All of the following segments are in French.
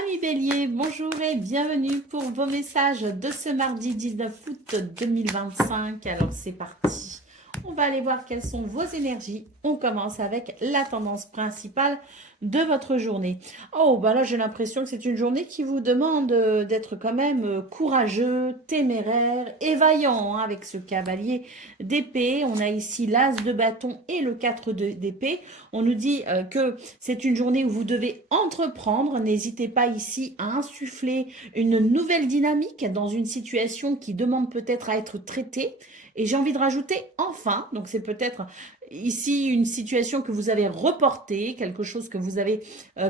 Amis Bélier, bonjour et bienvenue pour vos messages de ce mardi 19 août 2025. Alors c'est parti. On va aller voir quelles sont vos énergies. On commence avec la tendance principale de votre journée. Oh, bah là j'ai l'impression que c'est une journée qui vous demande d'être quand même courageux, téméraire et vaillant, hein, avec ce cavalier d'épée. On a ici l'as de bâton et le 4 d'épée. On nous dit que c'est une journée où vous devez entreprendre. N'hésitez pas ici à insuffler une nouvelle dynamique dans une situation qui demande peut-être à être traitée. Et j'ai envie de rajouter enfin, donc c'est peut-être ici une situation que vous avez reportée, quelque chose que vous avez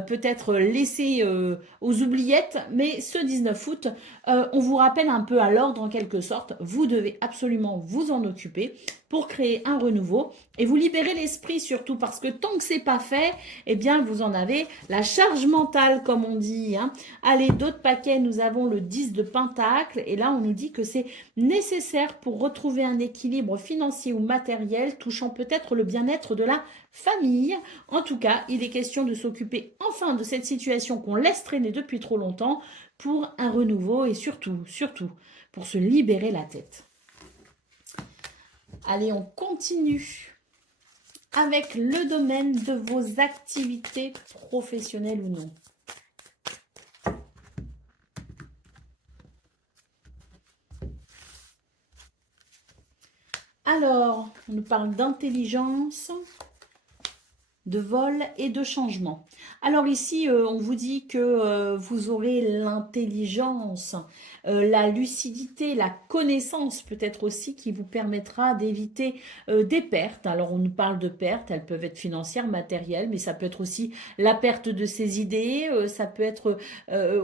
peut-être laissé aux oubliettes, mais ce 19 août, on vous rappelle un peu à l'ordre en quelque sorte. Vous devez absolument vous en occuper pour créer un renouveau et vous libérer l'esprit surtout, parce que tant que c'est pas fait, eh bien vous en avez la charge mentale comme on dit, hein. Allez, d'autres paquets, nous avons le 10 de Pentacle et là on nous dit que c'est nécessaire pour retrouver un équilibre financier ou matériel touchant peut-être le bien-être de la famille. En tout cas, il est question de s'occuper enfin de cette situation qu'on laisse traîner depuis trop longtemps pour un renouveau et surtout, pour se libérer la tête. Allez, on continue avec le domaine de vos activités professionnelles ou non. Alors, on nous parle d'intelligence, de vol et de changement. Alors ici, on vous dit que vous aurez l'intelligence, la lucidité, la connaissance peut-être aussi qui vous permettra d'éviter des pertes. Alors on nous parle de pertes, elles peuvent être financières, matérielles, mais ça peut être aussi la perte de ses idées, ça peut être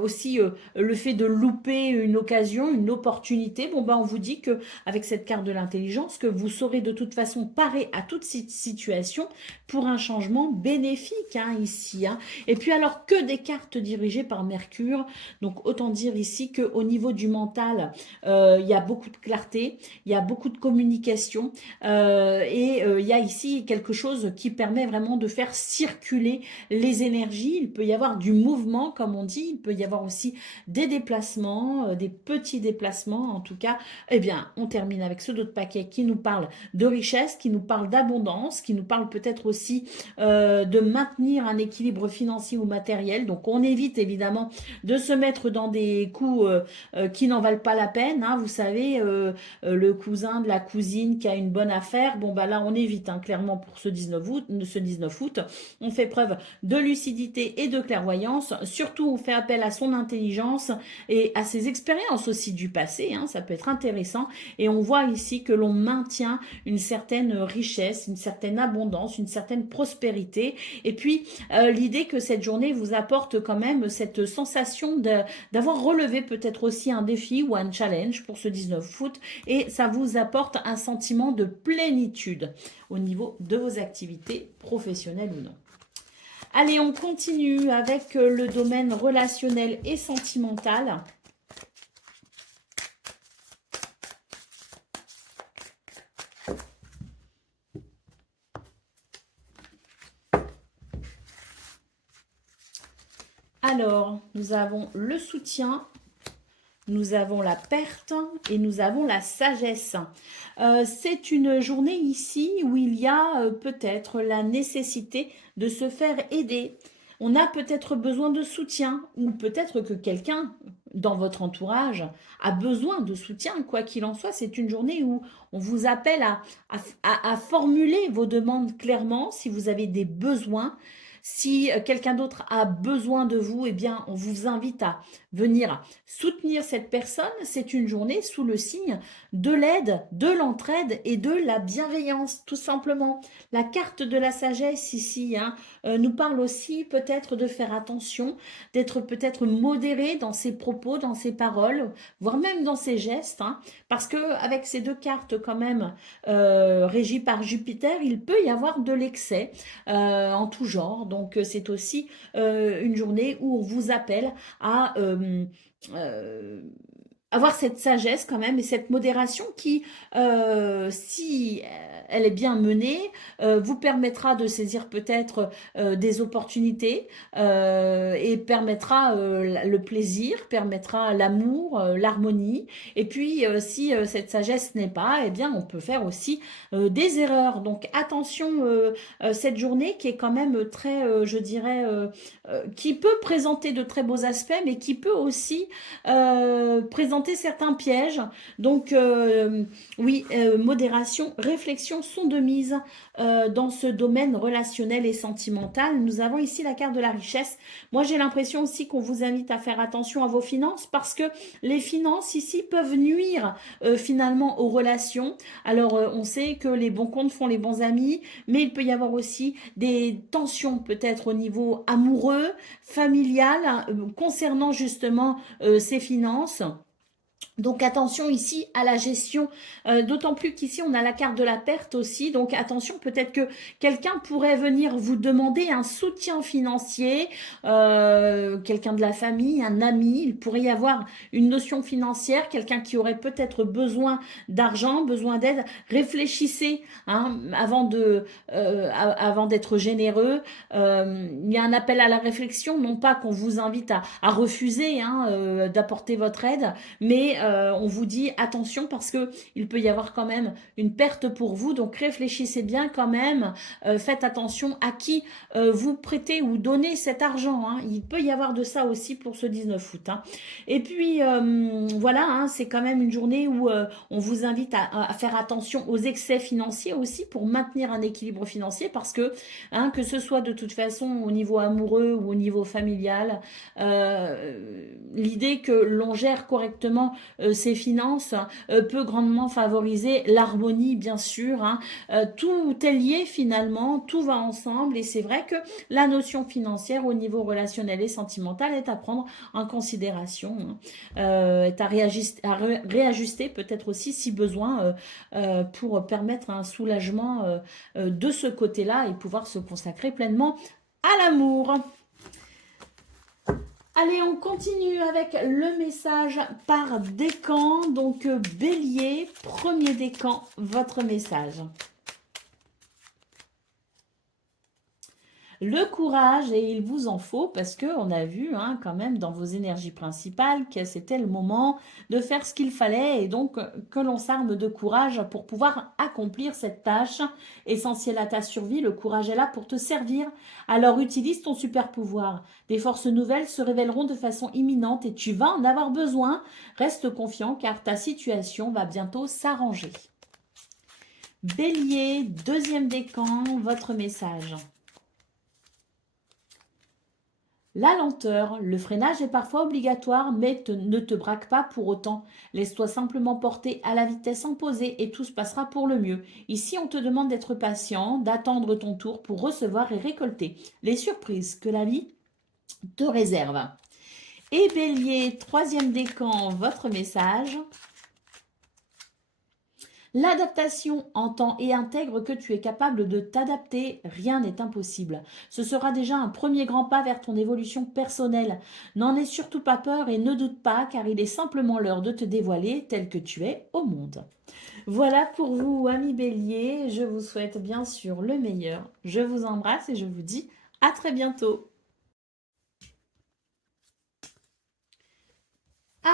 aussi le fait de louper une occasion, une opportunité. Bon ben on vous dit que avec cette carte de l'intelligence, que vous saurez de toute façon parer à toute situation pour un changement bénéfique, hein, ici, hein. Et puis alors que des cartes dirigées par Mercure, donc autant dire ici qu'au niveau du mental, il y a beaucoup de clarté, il y a beaucoup de communication et il y a ici quelque chose qui permet vraiment de faire circuler les énergies. Il peut y avoir du mouvement, comme on dit, il peut y avoir aussi des déplacements, des petits déplacements en tout cas. Eh bien, on termine avec ce d'autres paquet qui nous parle de richesse, qui nous parle d'abondance, qui nous parle peut-être aussi de maintenir un équilibre financier ou matériel. Donc on évite évidemment de se mettre dans des coups qui n'en valent pas la peine, hein. Vous savez, le cousin de la cousine qui a une bonne affaire, bon bah là on évite, hein, clairement pour ce 19 août, on fait preuve de lucidité et de clairvoyance. Surtout on fait appel à son intelligence et à ses expériences aussi du passé, hein, ça peut être intéressant. Et on voit ici que l'on maintient une certaine richesse, une certaine abondance, une certaine prospérité. Et puis, l'idée que cette journée vous apporte quand même cette sensation d'avoir relevé peut-être aussi un défi ou un challenge pour ce 19 août. Et ça vous apporte un sentiment de plénitude au niveau de vos activités professionnelles ou non. Allez, on continue avec le domaine relationnel et sentimental. Alors, nous avons le soutien, nous avons la perte et nous avons la sagesse. C'est une journée ici où il y a peut-être la nécessité de se faire aider. On a peut-être besoin de soutien ou peut-être que quelqu'un dans votre entourage a besoin de soutien. Quoi qu'il en soit, c'est une journée où on vous appelle à formuler vos demandes clairement si vous avez des besoins. Si quelqu'un d'autre a besoin de vous, eh bien, on vous invite à venir soutenir cette personne. C'est une journée sous le signe de l'aide, de l'entraide et de la bienveillance, tout simplement. La carte de la sagesse ici, hein, nous parle aussi peut-être de faire attention, d'être peut-être modéré dans ses propos, dans ses paroles, voire même dans ses gestes, hein, parce que avec ces deux cartes quand même régies par Jupiter, il peut y avoir de l'excès en tout genre. Donc c'est aussi une journée où on vous appelle à avoir cette sagesse quand même et cette modération qui, si elle est bien menée, vous permettra de saisir peut-être des opportunités et permettra le plaisir, permettra l'amour, l'harmonie. Et puis, si cette sagesse n'est pas, eh bien, on peut faire aussi des erreurs. Donc, attention, cette journée qui est quand même très, je dirais, qui peut présenter de très beaux aspects, mais qui peut aussi présenter certains pièges. Donc, oui, modération, réflexion sont de mise dans ce domaine relationnel et sentimental. Nous avons ici la carte de la richesse. Moi, j'ai l'impression aussi qu'on vous invite à faire attention à vos finances parce que les finances ici peuvent nuire finalement aux relations. Alors, on sait que les bons comptes font les bons amis, mais il peut y avoir aussi des tensions peut-être au niveau amoureux, familial, concernant justement ses finances. Donc attention ici à la gestion, d'autant plus qu'ici on a la carte de la perte aussi. Donc attention, peut-être que quelqu'un pourrait venir vous demander un soutien financier, quelqu'un de la famille, un ami. Il pourrait y avoir une notion financière, quelqu'un qui aurait peut-être besoin d'argent, besoin d'aide. Réfléchissez hein, avant d'être généreux. Il y a un appel à la réflexion, non pas qu'on vous invite à refuser hein, d'apporter votre aide, mais on vous dit attention parce que il peut y avoir quand même une perte pour vous, donc réfléchissez bien quand même, faites attention à qui vous prêtez ou donnez cet argent, hein. Il peut y avoir de ça aussi pour ce 19 août. Hein. Et puis voilà, hein, c'est quand même une journée où on vous invite à faire attention aux excès financiers aussi pour maintenir un équilibre financier parce que ce soit de toute façon au niveau amoureux ou au niveau familial, l'idée que l'on gère correctement ses finances peut grandement favoriser l'harmonie, bien sûr. Hein. Tout est lié finalement, tout va ensemble et c'est vrai que la notion financière au niveau relationnel et sentimental est à prendre en considération, hein. Est à réajuster peut-être aussi si besoin pour permettre un soulagement de ce côté-là et pouvoir se consacrer pleinement à l'amour. Allez, on continue avec le message par décan. Donc, bélier, premier décan, votre message. Le courage, et il vous en faut, parce qu'on a vu hein, quand même dans vos énergies principales que c'était le moment de faire ce qu'il fallait, et donc que l'on s'arme de courage pour pouvoir accomplir cette tâche essentielle à ta survie. Le courage est là pour te servir, alors utilise ton super pouvoir. Des forces nouvelles se révéleront de façon imminente et tu vas en avoir besoin. Reste confiant car ta situation va bientôt s'arranger. Bélier, deuxième décan, votre message. La lenteur, le freinage est parfois obligatoire, mais ne te braque pas pour autant. Laisse-toi simplement porter à la vitesse imposée et tout se passera pour le mieux. Ici, on te demande d'être patient, d'attendre ton tour pour recevoir et récolter les surprises que la vie te réserve. Et Bélier, troisième décan, votre message. L'adaptation entend et intègre que tu es capable de t'adapter, rien n'est impossible. Ce sera déjà un premier grand pas vers ton évolution personnelle. N'en aie surtout pas peur et ne doute pas car il est simplement l'heure de te dévoiler tel que tu es au monde. Voilà pour vous, amis Bélier, je vous souhaite bien sûr le meilleur. Je vous embrasse et je vous dis à très bientôt.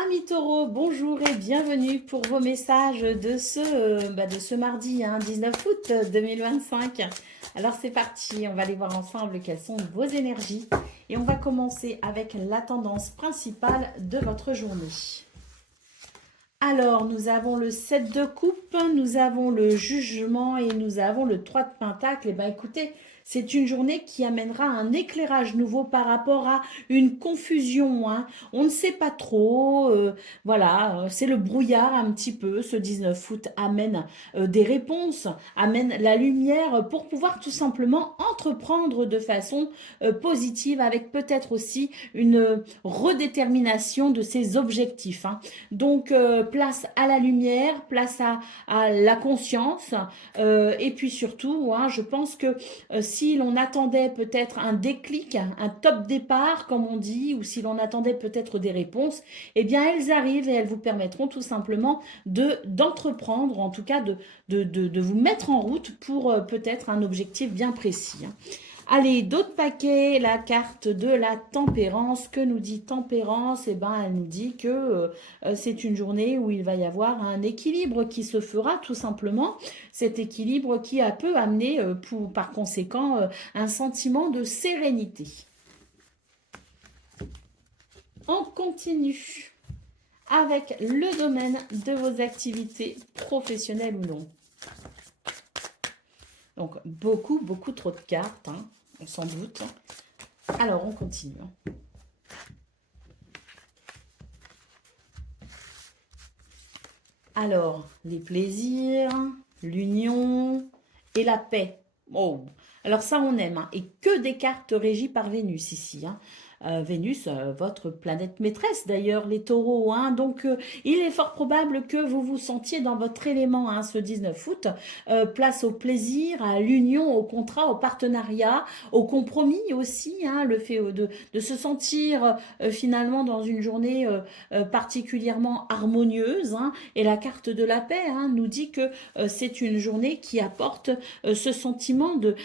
Amis taureaux, bonjour et bienvenue pour vos messages de ce mardi 19 août 2025. Alors c'est parti, on va aller voir ensemble quelles sont vos énergies et on va commencer avec la tendance principale de votre journée. Alors, nous avons le 7 de coupe, nous avons le jugement et nous avons le 3 de pentacle. Et bien écoutez, c'est une journée qui amènera un éclairage nouveau par rapport à une confusion. Hein. On ne sait pas trop, voilà, c'est le brouillard un petit peu. Ce 19 août amène des réponses, amène la lumière pour pouvoir tout simplement entreprendre de façon positive avec peut-être aussi une redétermination de ses objectifs. Hein. Donc, place à la lumière, place à la conscience et puis surtout, hein, je pense que si l'on attendait peut-être un déclic, un top départ, comme on dit, ou si l'on attendait peut-être des réponses, eh bien, elles arrivent et elles vous permettront tout simplement d'entreprendre, en tout cas de vous mettre en route pour peut-être un objectif bien précis. Allez, d'autres paquets, la carte de la tempérance. Que nous dit tempérance? Eh ben, elle nous dit que c'est une journée où il va y avoir un équilibre qui se fera tout simplement. Cet équilibre qui peut amener par conséquent un sentiment de sérénité. On continue avec le domaine de vos activités professionnelles ou non. Donc, beaucoup trop de cartes, hein, on s'en doute. Alors, on continue. Alors, les plaisirs, l'union et la paix. Oh, alors ça, on aime. Hein. Et que des cartes régies par Vénus ici. Hein. Vénus, votre planète maîtresse d'ailleurs, les taureaux. Hein. Donc, il est fort probable que vous vous sentiez dans votre élément hein, ce 19 août. Place au plaisir, à l'union, au contrat, au partenariat, au compromis aussi. Hein, le fait de se sentir finalement dans une journée particulièrement harmonieuse. Hein, et la carte de la paix hein, nous dit que c'est une journée qui apporte ce sentiment de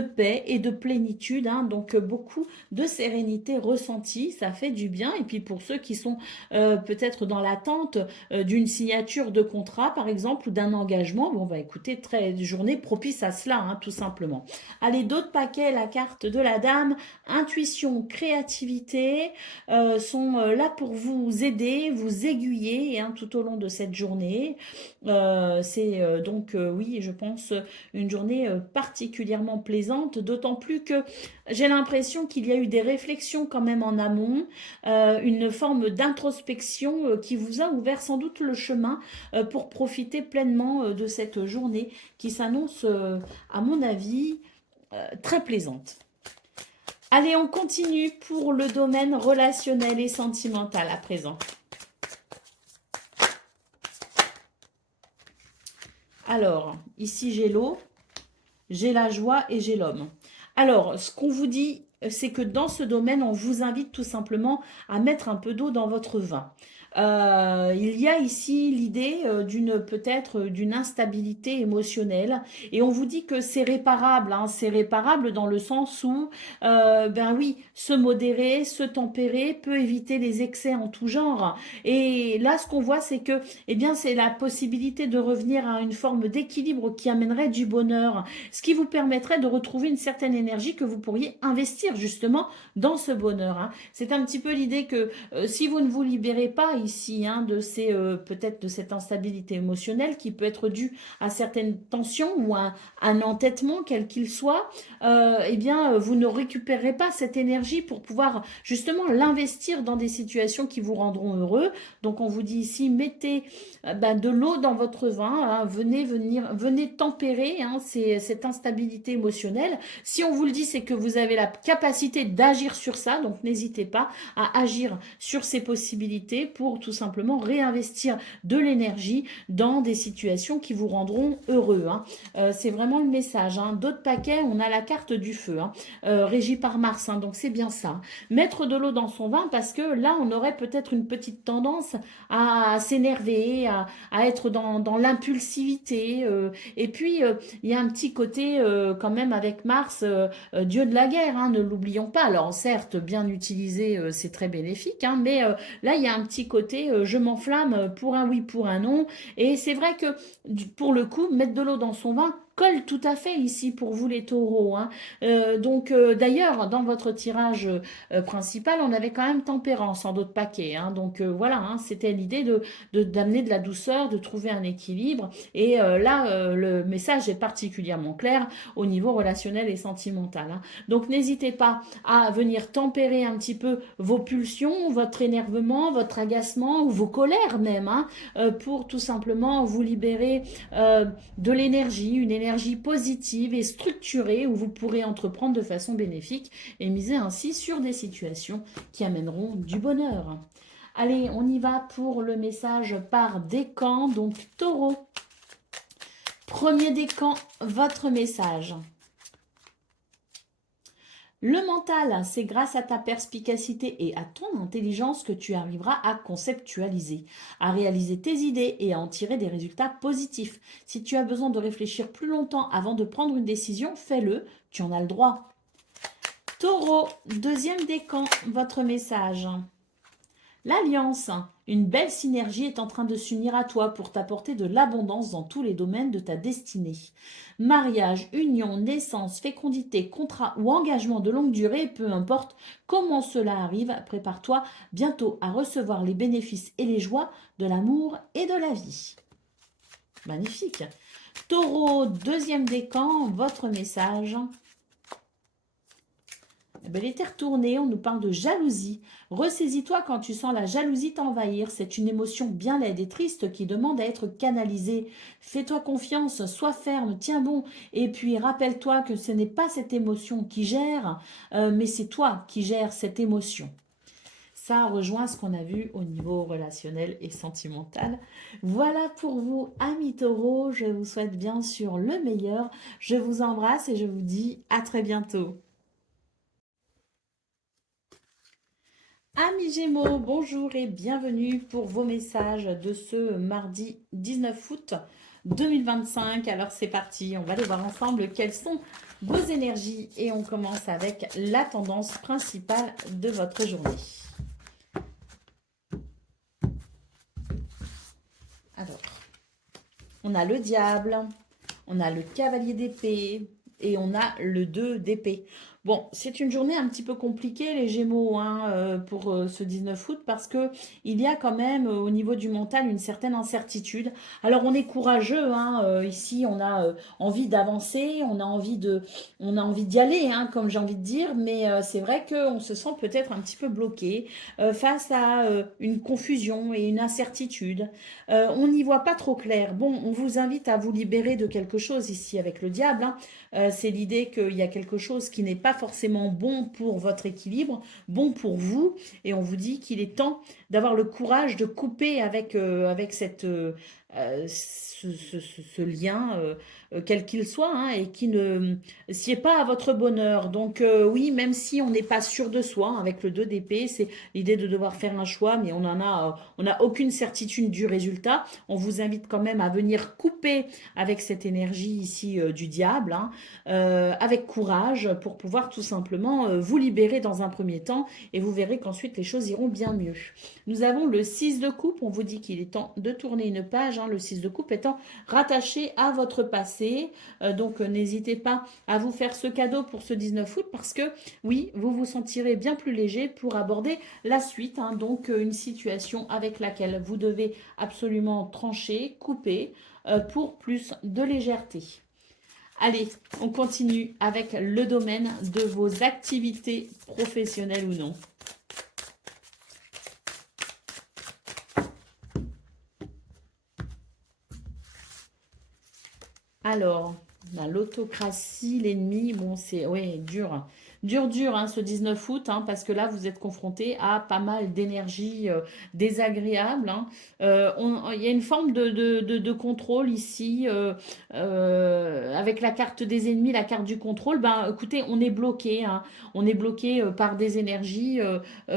paix et de plénitude. Hein, donc, beaucoup de sérénité ressenti, ça fait du bien. Et puis pour ceux qui sont peut-être dans l'attente d'une signature de contrat, par exemple, ou d'un engagement, bon, bah écoutez, journée propice à cela, hein, tout simplement. Allez, d'autres paquets, la carte de la dame, intuition, créativité, sont là pour vous aider, vous aiguiller hein, tout au long de cette journée. C'est donc, oui, je pense, une journée particulièrement plaisante, d'autant plus que j'ai l'impression qu'il y a eu des réflexions quand même en amont, une forme d'introspection qui vous a ouvert sans doute le chemin pour profiter pleinement de cette journée qui s'annonce, à mon avis, très plaisante. Allez, on continue pour le domaine relationnel et sentimental à présent. Alors, ici j'ai l'eau, j'ai la joie et j'ai l'homme. Alors, ce qu'on vous dit, c'est que dans ce domaine, on vous invite tout simplement à mettre un peu d'eau dans votre vin. Il y a ici l'idée d'une instabilité émotionnelle et on vous dit que c'est réparable, hein, c'est réparable dans le sens où ben oui, se modérer, se tempérer peut éviter les excès en tout genre. Et là, ce qu'on voit, c'est que eh bien c'est la possibilité de revenir à une forme d'équilibre qui amènerait du bonheur, ce qui vous permettrait de retrouver une certaine énergie que vous pourriez investir justement dans ce bonheur. Hein. C'est un petit peu l'idée que si vous ne vous libérez pas ici hein, de peut-être de cette instabilité émotionnelle qui peut être due à certaines tensions ou à un entêtement quel qu'il soit, eh bien vous ne récupérerez pas cette énergie pour pouvoir justement l'investir dans des situations qui vous rendront heureux. Donc on vous dit ici mettez de l'eau dans votre vin, hein, venez tempérer hein, cette instabilité émotionnelle. Si on vous le dit, c'est que vous avez la capacité d'agir sur ça, donc n'hésitez pas à agir sur ces possibilités pour tout simplement réinvestir de l'énergie dans des situations qui vous rendront heureux. Hein. C'est vraiment le message. Hein. D'autres paquets, on a la carte du feu, hein, régie par Mars, hein, donc c'est bien ça. Mettre de l'eau dans son vin parce que là, on aurait peut-être une petite tendance à s'énerver, à être dans l'impulsivité. Et puis, il y a un petit côté quand même avec Mars, dieu de la guerre, hein, ne l'oublions pas. Alors certes, bien utilisé, c'est très bénéfique, hein, mais là, il y a un petit côté je m'enflamme pour un oui, pour un non. Et c'est vrai que pour le coup, mettre de l'eau dans son vin, colle tout à fait ici pour vous les taureaux. Hein. Donc d'ailleurs, dans votre tirage principal, on avait quand même tempérance en d'autres paquets. Hein. Donc voilà, hein, c'était l'idée d'amener de la douceur, de trouver un équilibre. Et là, le message est particulièrement clair au niveau relationnel et sentimental. Hein. Donc n'hésitez pas à venir tempérer un petit peu vos pulsions, votre énervement, votre agacement ou vos colères même, hein, pour tout simplement vous libérer de l'énergie, une énergie positive et structurée où vous pourrez entreprendre de façon bénéfique et miser ainsi sur des situations qui amèneront du bonheur. Allez, on y va pour le message par décan, donc taureau. Premier décan, votre message. Le mental, c'est grâce à ta perspicacité et à ton intelligence que tu arriveras à conceptualiser, à réaliser tes idées et à en tirer des résultats positifs. Si tu as besoin de réfléchir plus longtemps avant de prendre une décision, fais-le, tu en as le droit. Taureau, deuxième décan, votre message. L'alliance, une belle synergie est en train de s'unir à toi pour t'apporter de l'abondance dans tous les domaines de ta destinée. Mariage, union, naissance, fécondité, contrat ou engagement de longue durée, peu importe comment cela arrive, prépare-toi bientôt à recevoir les bénéfices et les joies de l'amour et de la vie. Magnifique. Taureau, deuxième décan, votre message. Les terres tournées, on nous parle de jalousie. Ressaisis-toi quand tu sens la jalousie t'envahir. C'est une émotion bien laide et triste qui demande à être canalisée. Fais-toi confiance, sois ferme, tiens bon. Et puis rappelle-toi que ce n'est pas cette émotion qui gère, mais c'est toi qui gères cette émotion. Ça rejoint ce qu'on a vu au niveau relationnel et sentimental. Voilà pour vous, amis taureaux. Je vous souhaite bien sûr le meilleur. Je vous embrasse et je vous dis à très bientôt. Amis Gémeaux, bonjour et bienvenue pour vos messages de ce mardi 19 août 2025. Alors c'est parti, on va aller voir ensemble quelles sont vos énergies et on commence avec la tendance principale de votre journée. Alors, on a le diable, on a le cavalier d'épée et on a le 2 d'épée. Bon, c'est une journée un petit peu compliquée, les Gémeaux, hein, pour ce 19 août, parce que il y a quand même, au niveau du mental, une certaine incertitude. Alors, on est courageux, hein, ici, on a envie d'avancer, on a envie d'y aller, hein, comme j'ai envie de dire, mais c'est vrai qu'on se sent peut-être un petit peu bloqué face à une confusion et une incertitude. On n'y voit pas trop clair. Bon, on vous invite à vous libérer de quelque chose ici avec le diable, hein. C'est l'idée qu'il y a quelque chose qui n'est pas forcément bon pour votre équilibre, bon pour vous, et on vous dit qu'il est temps d'avoir le courage de couper avec ce lien, quel qu'il soit, hein, et qui ne sied pas à votre bonheur. Donc oui, même si on n'est pas sûr de soi, hein, avec le 2 d'épée, c'est l'idée de devoir faire un choix, mais on n'a aucune certitude du résultat. On vous invite quand même à venir couper avec cette énergie ici du diable, hein, avec courage pour pouvoir tout simplement vous libérer dans un premier temps et vous verrez qu'ensuite les choses iront bien mieux. Nous avons le 6 de coupe, on vous dit qu'il est temps de tourner une page, hein, le 6 de coupe étant rattaché à votre passé, donc n'hésitez pas à vous faire ce cadeau pour ce 19 août parce que oui, vous vous sentirez bien plus léger pour aborder la suite, hein, donc une situation avec laquelle vous devez absolument trancher, couper pour plus de légèreté. Allez, on continue avec le domaine de vos activités professionnelles ou non. Alors, l'autocratie, l'ennemi, bon, c'est ouais, dur. Dur, hein, ce 19 août, hein, parce que là, vous êtes confronté à pas mal d'énergie désagréable, hein. Il y a une forme de contrôle ici, avec la carte des ennemis, la carte du contrôle. Ben, écoutez, on est bloqué, hein. On est bloqué par des énergies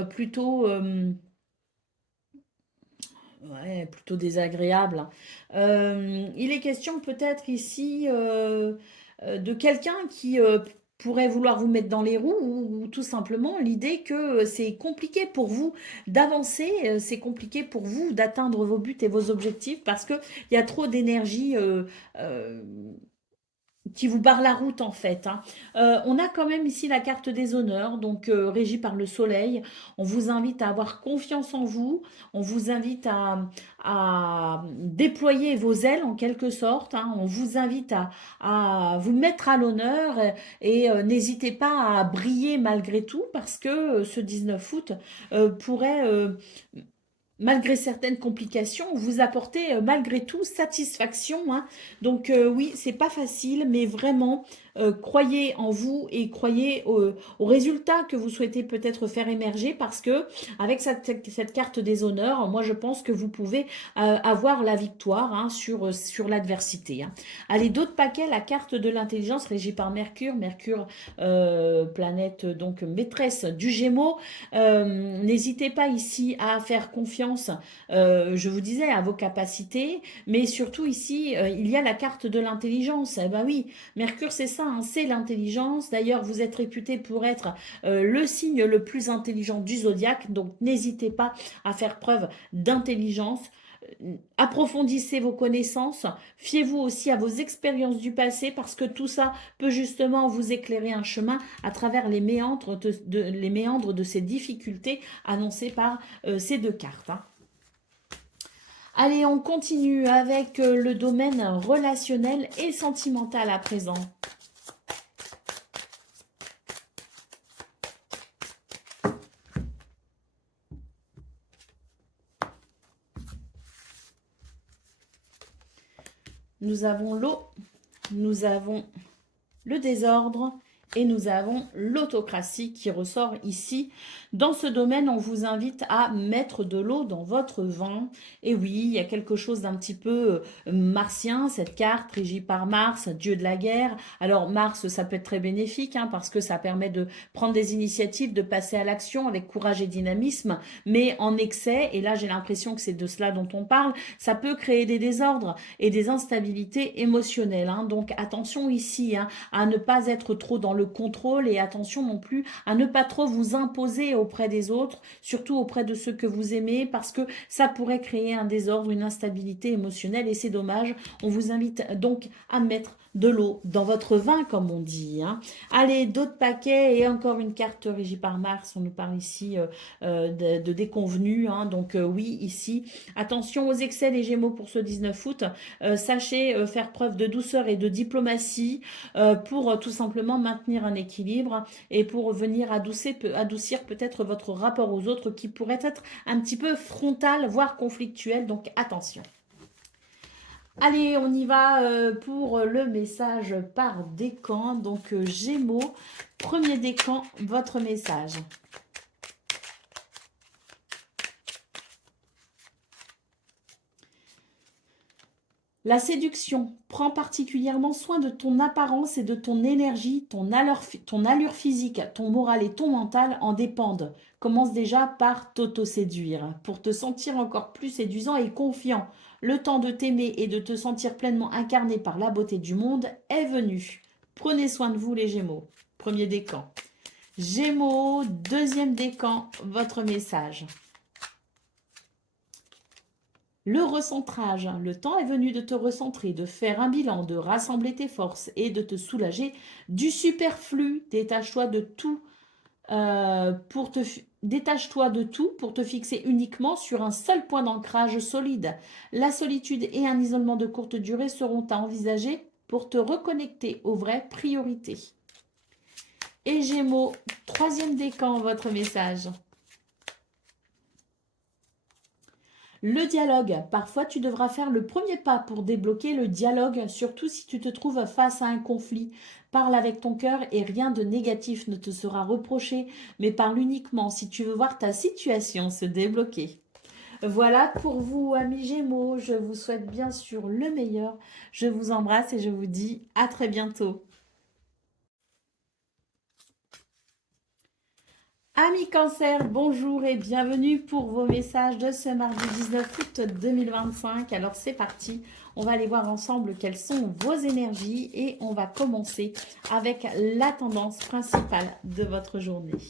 plutôt... ouais, plutôt désagréable, hein. Il est question peut-être ici de quelqu'un qui pourrait vouloir vous mettre dans les roues ou tout simplement l'idée que c'est compliqué pour vous d'avancer, c'est compliqué pour vous d'atteindre vos buts et vos objectifs parce qu'il y a trop d'énergie euh, qui vous barre la route en fait, hein. On a quand même ici la carte des honneurs, donc régie par le soleil. On vous invite à avoir confiance en vous, on vous invite à déployer vos ailes en quelque sorte, hein. On vous invite à vous mettre à l'honneur et n'hésitez pas à briller malgré tout parce que ce 19 août pourrait malgré certaines complications, vous apportez malgré tout satisfaction, hein. Donc oui, c'est pas facile, mais vraiment, croyez en vous et croyez au résultat que vous souhaitez peut-être faire émerger parce que avec cette carte des honneurs, moi je pense que vous pouvez avoir la victoire, hein, sur l'adversité, hein. Allez, d'autres paquets, la carte de l'intelligence régie par Mercure. Mercure, planète donc maîtresse du Gémeaux. N'hésitez pas ici à faire confiance, je vous disais, à vos capacités, mais surtout ici, il y a la carte de l'intelligence. Eh ben oui, Mercure, c'est ça, hein, c'est l'intelligence. D'ailleurs, vous êtes réputé pour être le signe le plus intelligent du zodiaque, donc n'hésitez pas à faire preuve d'intelligence. Approfondissez vos connaissances, fiez-vous aussi à vos expériences du passé parce que tout ça peut justement vous éclairer un chemin à travers les méandres de ces difficultés annoncées par ces deux cartes, hein. Allez, on continue avec le domaine relationnel et sentimental à présent. Nous avons l'eau, nous avons le désordre et nous avons l'autocratie qui ressort ici. Dans ce domaine, on vous invite à mettre de l'eau dans votre vin. Et oui, il y a quelque chose d'un petit peu martien, cette carte régie par Mars, dieu de la guerre. Alors Mars, ça peut être très bénéfique, hein, parce que ça permet de prendre des initiatives, de passer à l'action avec courage et dynamisme, mais en excès, et là j'ai l'impression que c'est de cela dont on parle, ça peut créer des désordres et des instabilités émotionnelles, hein. Donc attention ici, hein, à ne pas être trop dans le contrôle et attention non plus à ne pas trop vous imposer auprès des autres, surtout auprès de ceux que vous aimez, parce que ça pourrait créer un désordre, une instabilité émotionnelle et c'est dommage. On vous invite donc à mettre de l'eau dans votre vin, comme on dit, hein. Allez, d'autres paquets et encore une carte régie par Mars. On nous parle ici de déconvenus, hein. Donc oui, ici, attention aux excès les Gémeaux pour ce 19 août. Sachez faire preuve de douceur et de diplomatie pour tout simplement maintenir un équilibre et pour venir adoucir peut-être votre rapport aux autres qui pourrait être un petit peu frontal, voire conflictuel. Donc attention. Allez, on y va pour le message par décan. Donc Gémeaux, premier décan, votre message. La séduction. Prends particulièrement soin de ton apparence et de ton énergie, ton allure physique, ton moral et ton mental en dépendent. Commence déjà par t'auto-séduire pour te sentir encore plus séduisant et confiant. Le temps de t'aimer et de te sentir pleinement incarné par la beauté du monde est venu. Prenez soin de vous les Gémeaux. Premier décan. Gémeaux, deuxième décan, votre message. Le recentrage. Le temps est venu de te recentrer, de faire un bilan, de rassembler tes forces et de te soulager du superflu. Détache-toi de tout Détache-toi de tout pour te fixer uniquement sur un seul point d'ancrage solide. La solitude et un isolement de courte durée seront à envisager pour te reconnecter aux vraies priorités. Et Gémeaux, troisième décan, votre message. Le dialogue. Parfois, tu devras faire le premier pas pour débloquer le dialogue, surtout si tu te trouves face à un conflit. Parle avec ton cœur et rien de négatif ne te sera reproché, mais parle uniquement si tu veux voir ta situation se débloquer. Voilà pour vous, amis Gémeaux. Je vous souhaite bien sûr le meilleur. Je vous embrasse et je vous dis à très bientôt. Amis Cancer, bonjour et bienvenue pour vos messages de ce mardi 19 août 2025. Alors c'est parti, on va aller voir ensemble quelles sont vos énergies et on va commencer avec la tendance principale de votre journée.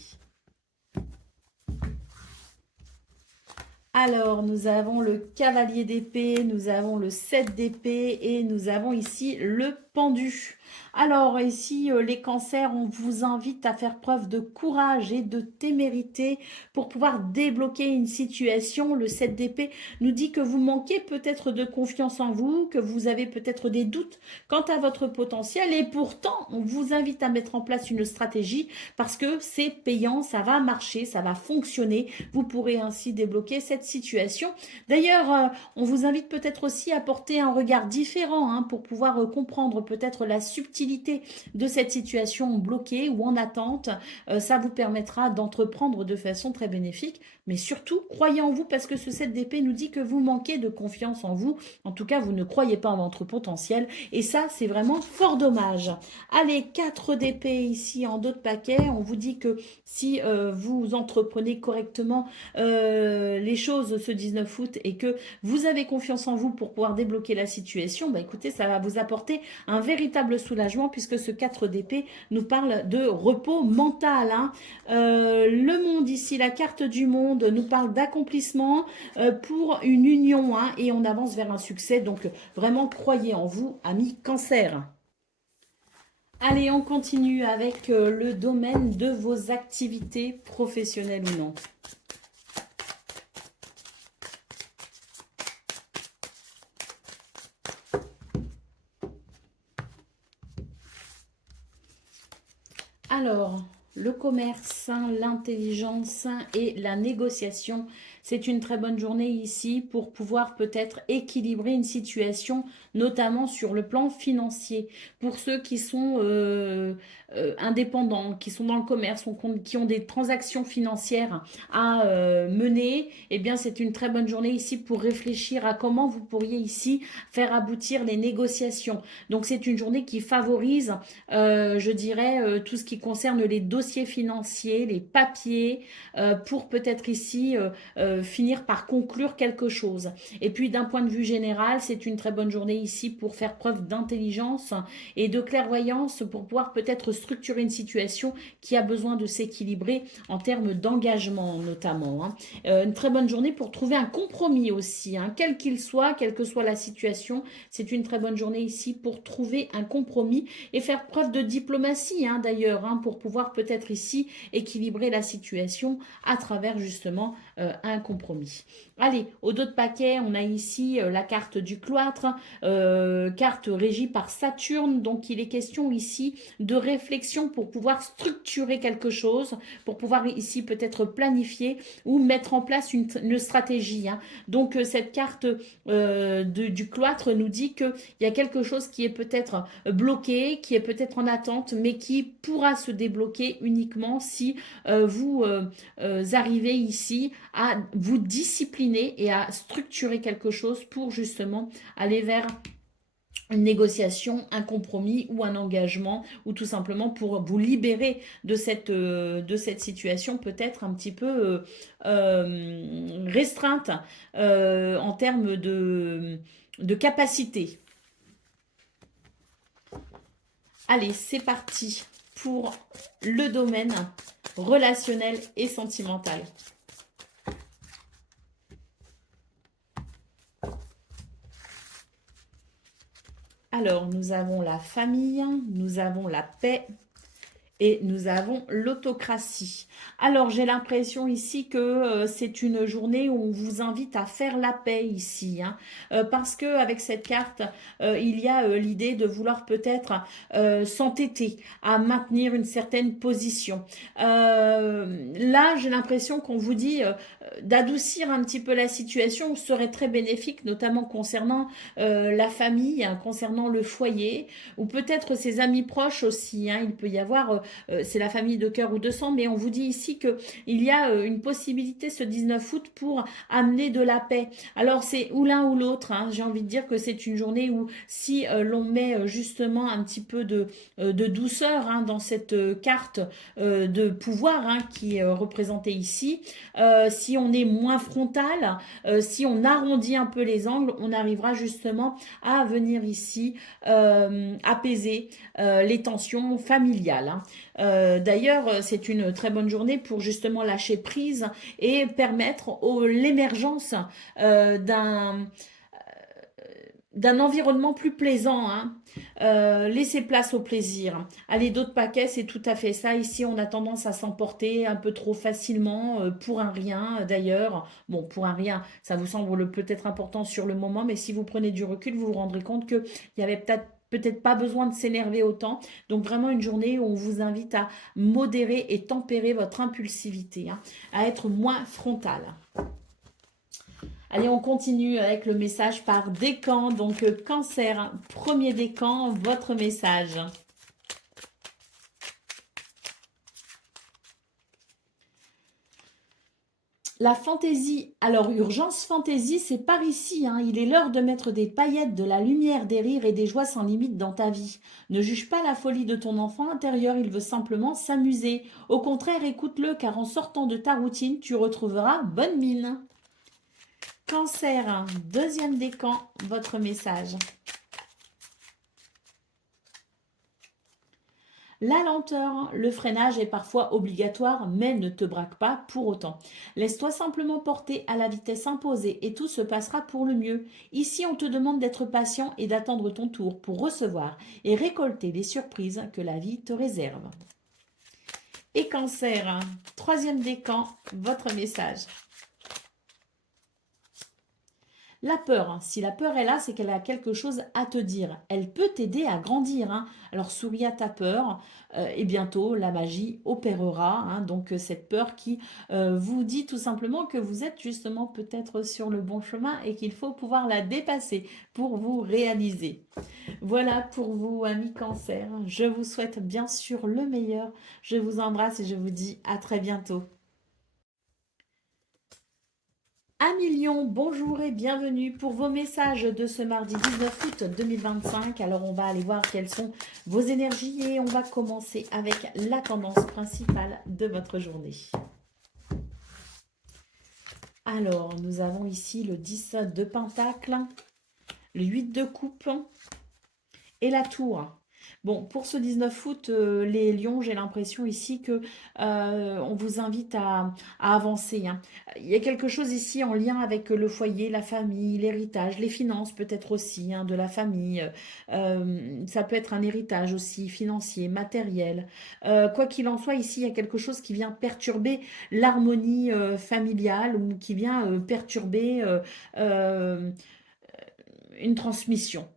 Alors, nous avons le cavalier d'épée, nous avons le 7 d'épée et nous avons ici le pendu. Alors ici, les cancers, on vous invite à faire preuve de courage et de témérité pour pouvoir débloquer une situation. Le 7 d'épée nous dit que vous manquez peut-être de confiance en vous, que vous avez peut-être des doutes quant à votre potentiel et pourtant, on vous invite à mettre en place une stratégie parce que c'est payant, ça va marcher, ça va fonctionner. Vous pourrez ainsi débloquer cette situation. D'ailleurs, on vous invite peut-être aussi à porter un regard différent hein, pour pouvoir comprendre peut-être la subtilité de cette situation bloquée ou en attente. Ça vous permettra d'entreprendre de façon très bénéfique. Mais surtout, croyez en vous parce que ce 7 d'épée nous dit que vous manquez de confiance en vous. En tout cas, vous ne croyez pas en votre potentiel. Et ça, c'est vraiment fort dommage. Allez, 4 d'épée ici en dos de paquet. On vous dit que si vous entreprenez correctement les choses ce 19 août et que vous avez confiance en vous pour pouvoir débloquer la situation, bah écoutez, ça va vous apporter un véritable soulagement puisque ce 4 d'épée nous parle de repos mental. Hein. Le monde ici, la carte du monde, nous parle d'accomplissement pour une union hein, et on avance vers un succès. Donc vraiment, croyez en vous, amis Cancer. Allez, on continue avec le domaine de vos activités professionnelles ou non. Alors, le commerce, l'intelligence et la négociation, c'est une très bonne journée ici pour pouvoir peut-être équilibrer une situation, notamment sur le plan financier. Pour ceux qui sont indépendants, qui sont dans le commerce, qui ont des transactions financières à mener, eh bien c'est une très bonne journée ici pour réfléchir à comment vous pourriez ici faire aboutir les négociations. Donc c'est une journée qui favorise je dirais, tout ce qui concerne les dossiers financiers, les papiers, pour peut-être ici finir par conclure quelque chose. Et puis d'un point de vue général, c'est une très bonne journée ici pour faire preuve d'intelligence et de clairvoyance pour pouvoir peut-être structurer une situation qui a besoin de s'équilibrer en termes d'engagement notamment. Hein. Une très bonne journée pour trouver un compromis aussi, hein, quel qu'il soit, quelle que soit la situation. C'est une très bonne journée ici pour trouver un compromis et faire preuve de diplomatie hein, d'ailleurs hein, pour pouvoir peut-être ici équilibrer la situation à travers justement un compromis. Allez, au dos de paquet, on a ici la carte du cloître, carte régie par Saturne, donc il est question ici de réflexion pour pouvoir structurer quelque chose, pour pouvoir ici peut-être planifier ou mettre en place une stratégie. Hein. Donc cette carte du cloître nous dit qu'il y a quelque chose qui est peut-être bloqué, qui est peut-être en attente, mais qui pourra se débloquer uniquement si vous arrivez ici à vous discipliner et à structurer quelque chose pour justement aller vers une négociation, un compromis ou un engagement, ou tout simplement pour vous libérer de cette situation peut-être un petit peu restreinte en termes de capacité. Allez, c'est parti pour le domaine relationnel et sentimental. Alors, nous avons la famille, nous avons la paix et nous avons l'autocratie. Alors, j'ai l'impression ici que c'est une journée où on vous invite à faire la paix ici. Hein, parce que avec cette carte, il y a l'idée de vouloir peut-être s'entêter à maintenir une certaine position. Là, j'ai l'impression qu'on vous dit d'adoucir un petit peu la situation serait très bénéfique, notamment concernant la famille, hein, concernant le foyer, ou peut-être ses amis proches aussi. Hein, il peut y avoir c'est la famille de cœur ou de sang, mais on vous dit ici qu'il y a une possibilité ce 19 août pour amener de la paix. Alors c'est ou l'un ou l'autre, hein. J'ai envie de dire que c'est une journée où si l'on met justement un petit peu de douceur hein, dans cette carte de pouvoir hein, qui est représentée ici, si on est moins frontal, si on arrondit un peu les angles, on arrivera justement à venir ici apaiser les tensions familiales. Hein. D'ailleurs, c'est une très bonne journée pour justement lâcher prise et permettre l'émergence d'un environnement plus plaisant, hein. Laissez place au plaisir. Allez, d'autres paquets, c'est tout à fait ça. Ici, on a tendance à s'emporter un peu trop facilement pour un rien, d'ailleurs. Bon, pour un rien, ça vous semble peut-être important sur le moment, mais si vous prenez du recul, vous vous rendrez compte qu'il y avait peut-être pas besoin de s'énerver autant. Donc vraiment une journée où on vous invite à modérer et tempérer votre impulsivité, hein, à être moins frontal. Allez, on continue avec le message par décan. Donc, cancer, premier décan, votre message. La fantaisie, alors urgence fantaisie, c'est par ici, hein. Il est l'heure de mettre des paillettes, de la lumière, des rires et des joies sans limite dans ta vie. Ne juge pas la folie de ton enfant intérieur, il veut simplement s'amuser. Au contraire, écoute-le, car en sortant de ta routine, tu retrouveras bonne mine. Cancer, deuxième décan, votre message. La lenteur, le freinage est parfois obligatoire, mais ne te braque pas pour autant. Laisse-toi simplement porter à la vitesse imposée et tout se passera pour le mieux. Ici, on te demande d'être patient et d'attendre ton tour pour recevoir et récolter les surprises que la vie te réserve. Et cancer, troisième décan, votre message. La peur, hein. Si la peur est là, c'est qu'elle a quelque chose à te dire. Elle peut t'aider à grandir, hein. Alors souris à ta peur et bientôt la magie opérera, hein. Donc cette peur qui vous dit tout simplement que vous êtes justement peut-être sur le bon chemin et qu'il faut pouvoir la dépasser pour vous réaliser. Voilà pour vous, amis cancer. Je vous souhaite bien sûr le meilleur. Je vous embrasse et je vous dis à très bientôt. Million, bonjour et bienvenue pour vos messages de ce mardi 19 août 2025. Alors on va aller voir quelles sont vos énergies et on va commencer avec la tendance principale de votre journée. Alors nous avons ici le 10 de Pentacle, le 8 de Coupe et la Tour. Bon, pour ce 19 août, les lions, j'ai l'impression ici que on vous invite à avancer, hein. Il y a quelque chose ici en lien avec le foyer, la famille, l'héritage, les finances peut-être aussi, hein, de la famille. Ça peut être un héritage aussi financier, matériel. Quoi qu'il en soit, ici, il y a quelque chose qui vient perturber l'harmonie familiale ou qui vient perturber euh, une transmission.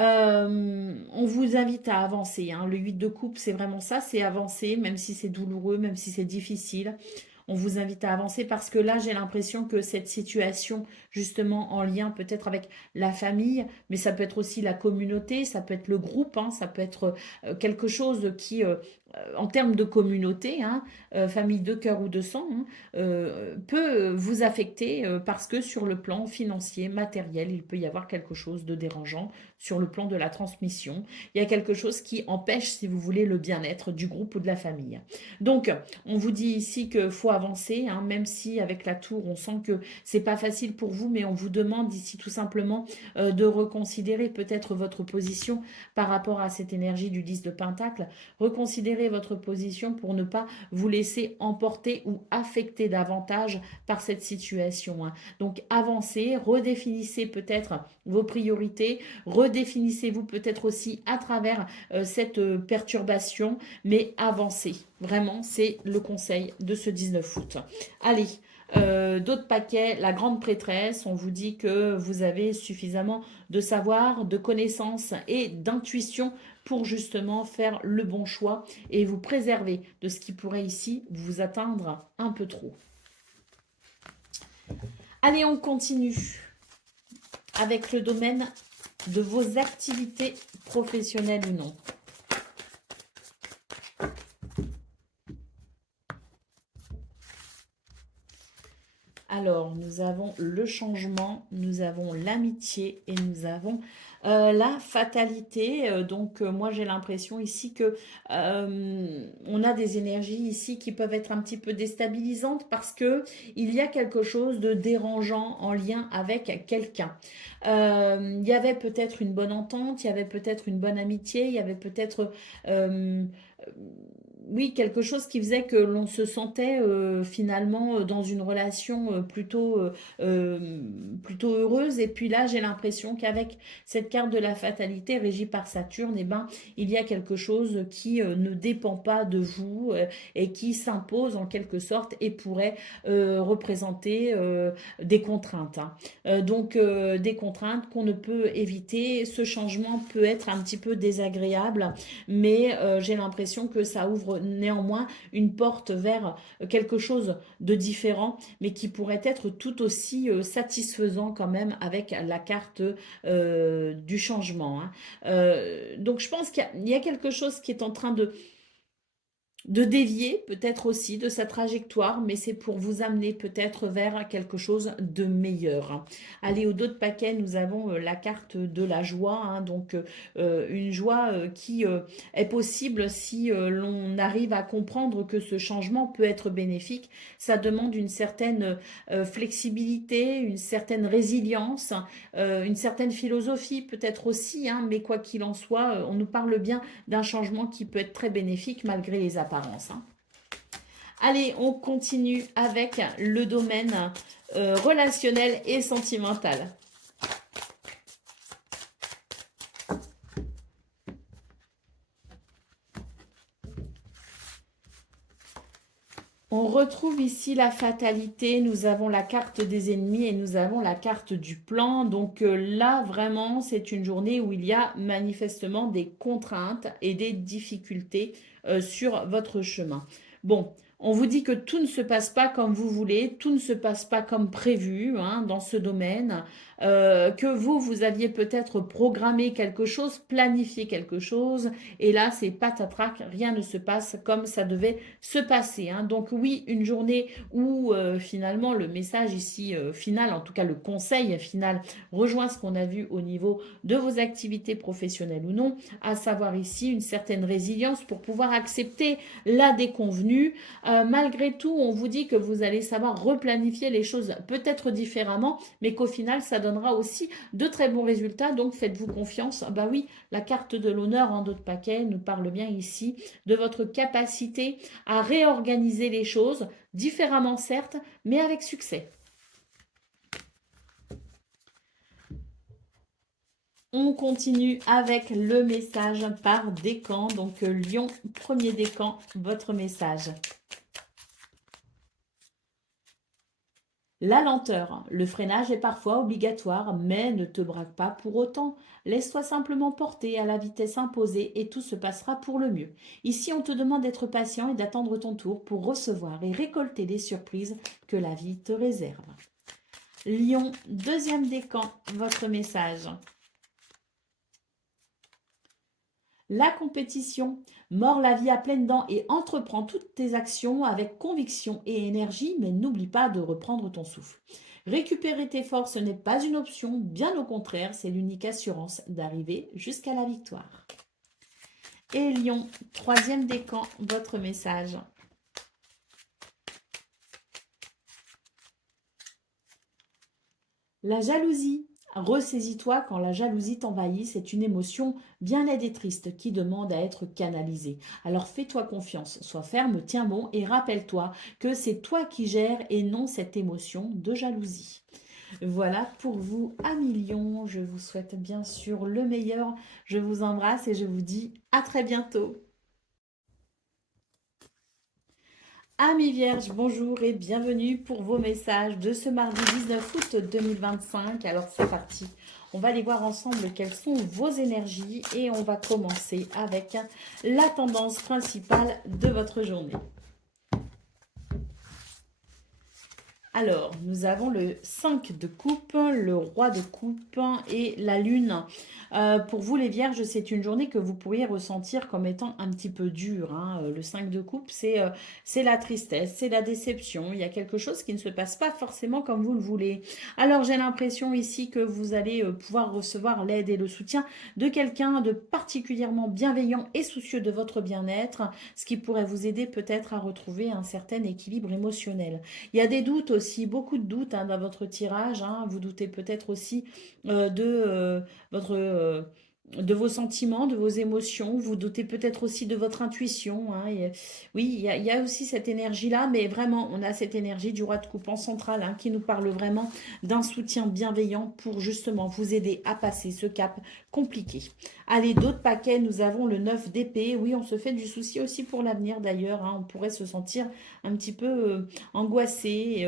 On vous invite à avancer, hein. Le 8 de coupe, c'est vraiment ça, c'est avancer, même si c'est douloureux, même si c'est difficile. On vous invite à avancer parce que là, j'ai l'impression que cette situation, justement, en lien peut-être avec la famille, mais ça peut être aussi la communauté, ça peut être le groupe, hein, ça peut être quelque chose qui, en termes de communauté, hein, famille de cœur ou de sang, hein, peut vous affecter parce que sur le plan financier, matériel, il peut y avoir quelque chose de dérangeant sur le plan de la transmission. Il y a quelque chose qui empêche, si vous voulez, le bien-être du groupe ou de la famille. Donc, on vous dit ici qu'il faut avancer, hein, même si avec la tour, on sent que c'est pas facile pour vous, mais on vous demande ici tout simplement de reconsidérer peut-être votre position par rapport à cette énergie du 10 de Pentacle. Reconsidérez votre position pour ne pas vous laisser emporter ou affecter davantage par cette situation, hein. Donc, avancez, redéfinissez peut-être vos priorités, redéfinissez-vous peut-être aussi à travers cette perturbation, mais avancez. Vraiment, c'est le conseil de ce 19 août. Allez, d'autres paquets, la grande prêtresse, on vous dit que vous avez suffisamment de savoir, de connaissances et d'intuition pour justement faire le bon choix et vous préserver de ce qui pourrait ici vous atteindre un peu trop. Allez, on continue avec le domaine de vos activités professionnelles ou non. Alors, nous avons le changement, nous avons l'amitié et nous avons la fatalité. Donc, moi, j'ai l'impression ici que on a des énergies ici qui peuvent être un petit peu déstabilisantes parce que il y a quelque chose de dérangeant en lien avec quelqu'un. Il y avait peut-être une bonne entente, il y avait peut-être une bonne amitié, il y avait peut-être oui, quelque chose qui faisait que l'on se sentait finalement dans une relation plutôt heureuse. Et puis là, j'ai l'impression qu'avec cette carte de la fatalité régie par Saturne, eh ben, il y a quelque chose qui ne dépend pas de vous et qui s'impose en quelque sorte et pourrait représenter des contraintes, hein. Donc, des contraintes qu'on ne peut éviter. Ce changement peut être un petit peu désagréable, mais j'ai l'impression que ça ouvre néanmoins une porte vers quelque chose de différent, mais qui pourrait être tout aussi satisfaisant quand même avec la carte du changement, hein. Donc je pense qu'il y a quelque chose qui est en train de dévier peut-être aussi de sa trajectoire, mais c'est pour vous amener peut-être vers quelque chose de meilleur. Allez, au dos de paquet, nous avons la carte de la joie, hein, donc une joie qui est possible si l'on arrive à comprendre que ce changement peut être bénéfique. Ça demande une certaine flexibilité, une certaine résilience, une certaine philosophie peut-être aussi, hein, mais quoi qu'il en soit, on nous parle bien d'un changement qui peut être très bénéfique malgré les apparences, hein. Allez, on continue avec le domaine relationnel et sentimental. On retrouve ici la fatalité, nous avons la carte des ennemis et nous avons la carte du plan. Donc là, vraiment, c'est une journée où il y a manifestement des contraintes et des difficultés sur votre chemin. Bon, on vous dit que tout ne se passe pas comme vous voulez, tout ne se passe pas comme prévu, hein, dans ce domaine, que vous aviez peut-être programmé quelque chose, planifié quelque chose, et là, c'est patatrac, rien ne se passe comme ça devait se passer, hein. Donc oui, une journée où finalement le message ici final, en tout cas le conseil final, rejoint ce qu'on a vu au niveau de vos activités professionnelles ou non, à savoir ici une certaine résilience pour pouvoir accepter la déconvenue. Malgré tout, on vous dit que vous allez savoir replanifier les choses peut-être différemment, mais qu'au final, ça donnera aussi de très bons résultats. Donc faites-vous confiance. Bah oui, la carte de l'honneur en dos de paquet nous parle bien ici de votre capacité à réorganiser les choses, différemment certes, mais avec succès. On continue avec le message par décan. Donc Lion, premier décan, votre message. La lenteur, le freinage est parfois obligatoire, mais ne te braque pas pour autant. Laisse-toi simplement porter à la vitesse imposée et tout se passera pour le mieux. Ici, on te demande d'être patient et d'attendre ton tour pour recevoir et récolter les surprises que la vie te réserve. Lion, deuxième décan, votre message. La compétition, mords la vie à pleines dents et entreprends toutes tes actions avec conviction et énergie, mais n'oublie pas de reprendre ton souffle. Récupérer tes forces n'est pas une option, bien au contraire, c'est l'unique assurance d'arriver jusqu'à la victoire. Et Lion, troisième décan, votre message. La jalousie. Ressaisis-toi quand la jalousie t'envahit, c'est une émotion bien laide et triste qui demande à être canalisée. Alors fais-toi confiance, sois ferme, tiens bon et rappelle-toi que c'est toi qui gères et non cette émotion de jalousie. Voilà pour vous, amis Lion, je vous souhaite bien sûr le meilleur, je vous embrasse et je vous dis à très bientôt. Amis Vierges, bonjour et bienvenue pour vos messages de ce mardi 19 août 2025. Alors c'est parti, on va aller voir ensemble quelles sont vos énergies et on va commencer avec la tendance principale de votre journée. Alors, nous avons le 5 de coupe, le roi de coupe et la lune. Pour vous les vierges, c'est une journée que vous pourriez ressentir comme étant un petit peu dure, hein. Le 5 de coupe, c'est la tristesse, c'est la déception. Il y a quelque chose qui ne se passe pas forcément comme vous le voulez. Alors, j'ai l'impression ici que vous allez pouvoir recevoir l'aide et le soutien de quelqu'un de particulièrement bienveillant et soucieux de votre bien-être, ce qui pourrait vous aider peut-être à retrouver un certain équilibre émotionnel. Il y a des doutes aussi, beaucoup de doutes, hein, dans votre tirage, hein. Vous doutez peut-être aussi de votre de vos sentiments, de vos émotions. Vous doutez peut-être aussi de votre intuition, hein, et, oui, il y a aussi cette énergie-là, mais vraiment, on a cette énergie du roi de coupe en centrale, hein, qui nous parle vraiment d'un soutien bienveillant pour justement vous aider à passer ce cap compliqué. Allez, d'autres paquets, nous avons le 9 d'épée. Oui, on se fait du souci aussi pour l'avenir d'ailleurs, hein. On pourrait se sentir un petit peu angoissé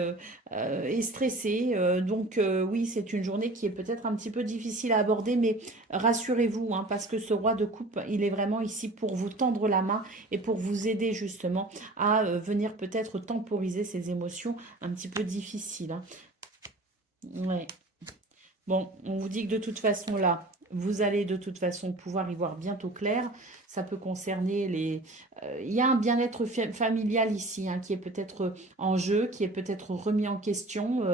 et stressé. Donc oui, c'est une journée qui est peut-être un petit peu difficile à aborder, mais rassurez-vous, hein, parce que ce roi de coupe, il est vraiment ici pour vous tendre la main et pour vous aider justement à venir peut-être temporiser ces émotions un petit peu difficiles, hein. Ouais. Bon, on vous dit que de toute façon là, vous allez de toute façon pouvoir y voir bientôt clair. Ça peut concerner les... il y a un bien-être familial ici, hein, qui est peut-être en jeu, qui est peut-être remis en question.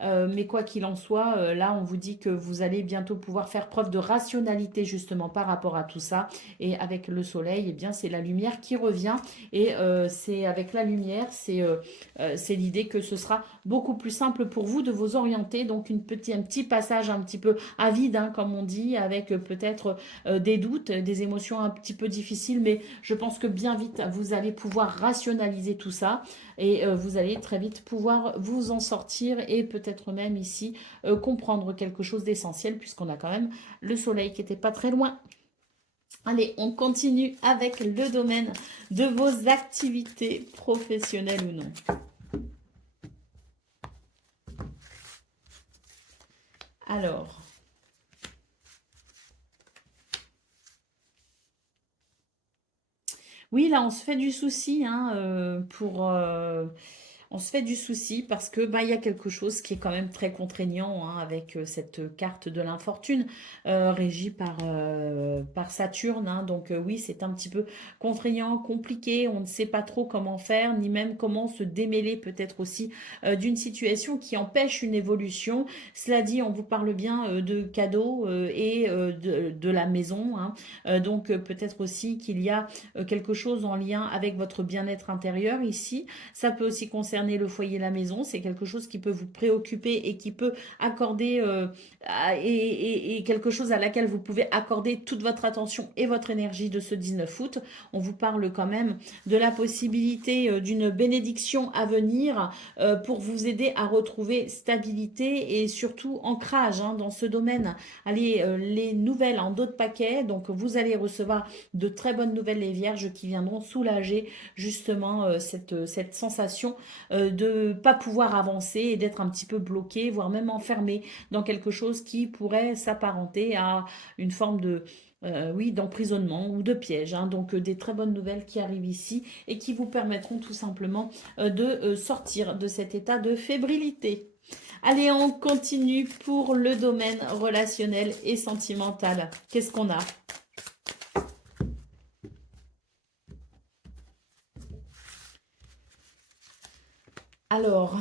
Mais quoi qu'il en soit, là, on vous dit que vous allez bientôt pouvoir faire preuve de rationalité justement par rapport à tout ça. Et avec le soleil, eh bien, c'est la lumière qui revient. Et c'est avec la lumière, c'est l'idée que ce sera beaucoup plus simple pour vous de vous orienter. Donc un petit passage un petit peu à vide, hein, comme on dit, avec peut-être des doutes, des émotions un petit peu difficiles, mais je pense que bien vite, vous allez pouvoir rationaliser tout ça et vous allez très vite pouvoir vous en sortir et peut-être même ici comprendre quelque chose d'essentiel puisqu'on a quand même le soleil qui n'était pas très loin. Allez, on continue avec le domaine de vos activités professionnelles ou non. Alors, oui, là, on se fait du souci, hein, on se fait du souci parce que bah, il y a quelque chose qui est quand même très contraignant, hein, avec cette carte de l'infortune régie par Saturne, hein. Donc oui, c'est un petit peu contraignant, compliqué. On ne sait pas trop comment faire, ni même comment se démêler peut-être aussi d'une situation qui empêche une évolution. Cela dit, on vous parle bien de cadeaux et de la maison, hein. Donc peut-être aussi qu'il y a quelque chose en lien avec votre bien-être intérieur ici. Ça peut aussi concerner le foyer, la maison. C'est quelque chose qui peut vous préoccuper et qui peut accorder et quelque chose à laquelle vous pouvez accorder toute votre attention et votre énergie de ce 19 août. On vous parle quand même de la possibilité d'une bénédiction à venir pour vous aider à retrouver stabilité et surtout ancrage, hein, dans ce domaine. Allez, les nouvelles en d'autres paquets. Donc, vous allez recevoir de très bonnes nouvelles, les vierges, qui viendront soulager justement cette sensation de pas pouvoir avancer et d'être un petit peu bloqué, voire même enfermé dans quelque chose qui pourrait s'apparenter à une forme de... oui, d'emprisonnement ou de piège, hein. Donc des très bonnes nouvelles qui arrivent ici et qui vous permettront tout simplement de sortir de cet état de fébrilité. Allez, on continue pour le domaine relationnel et sentimental. Qu'est-ce qu'on a? Alors,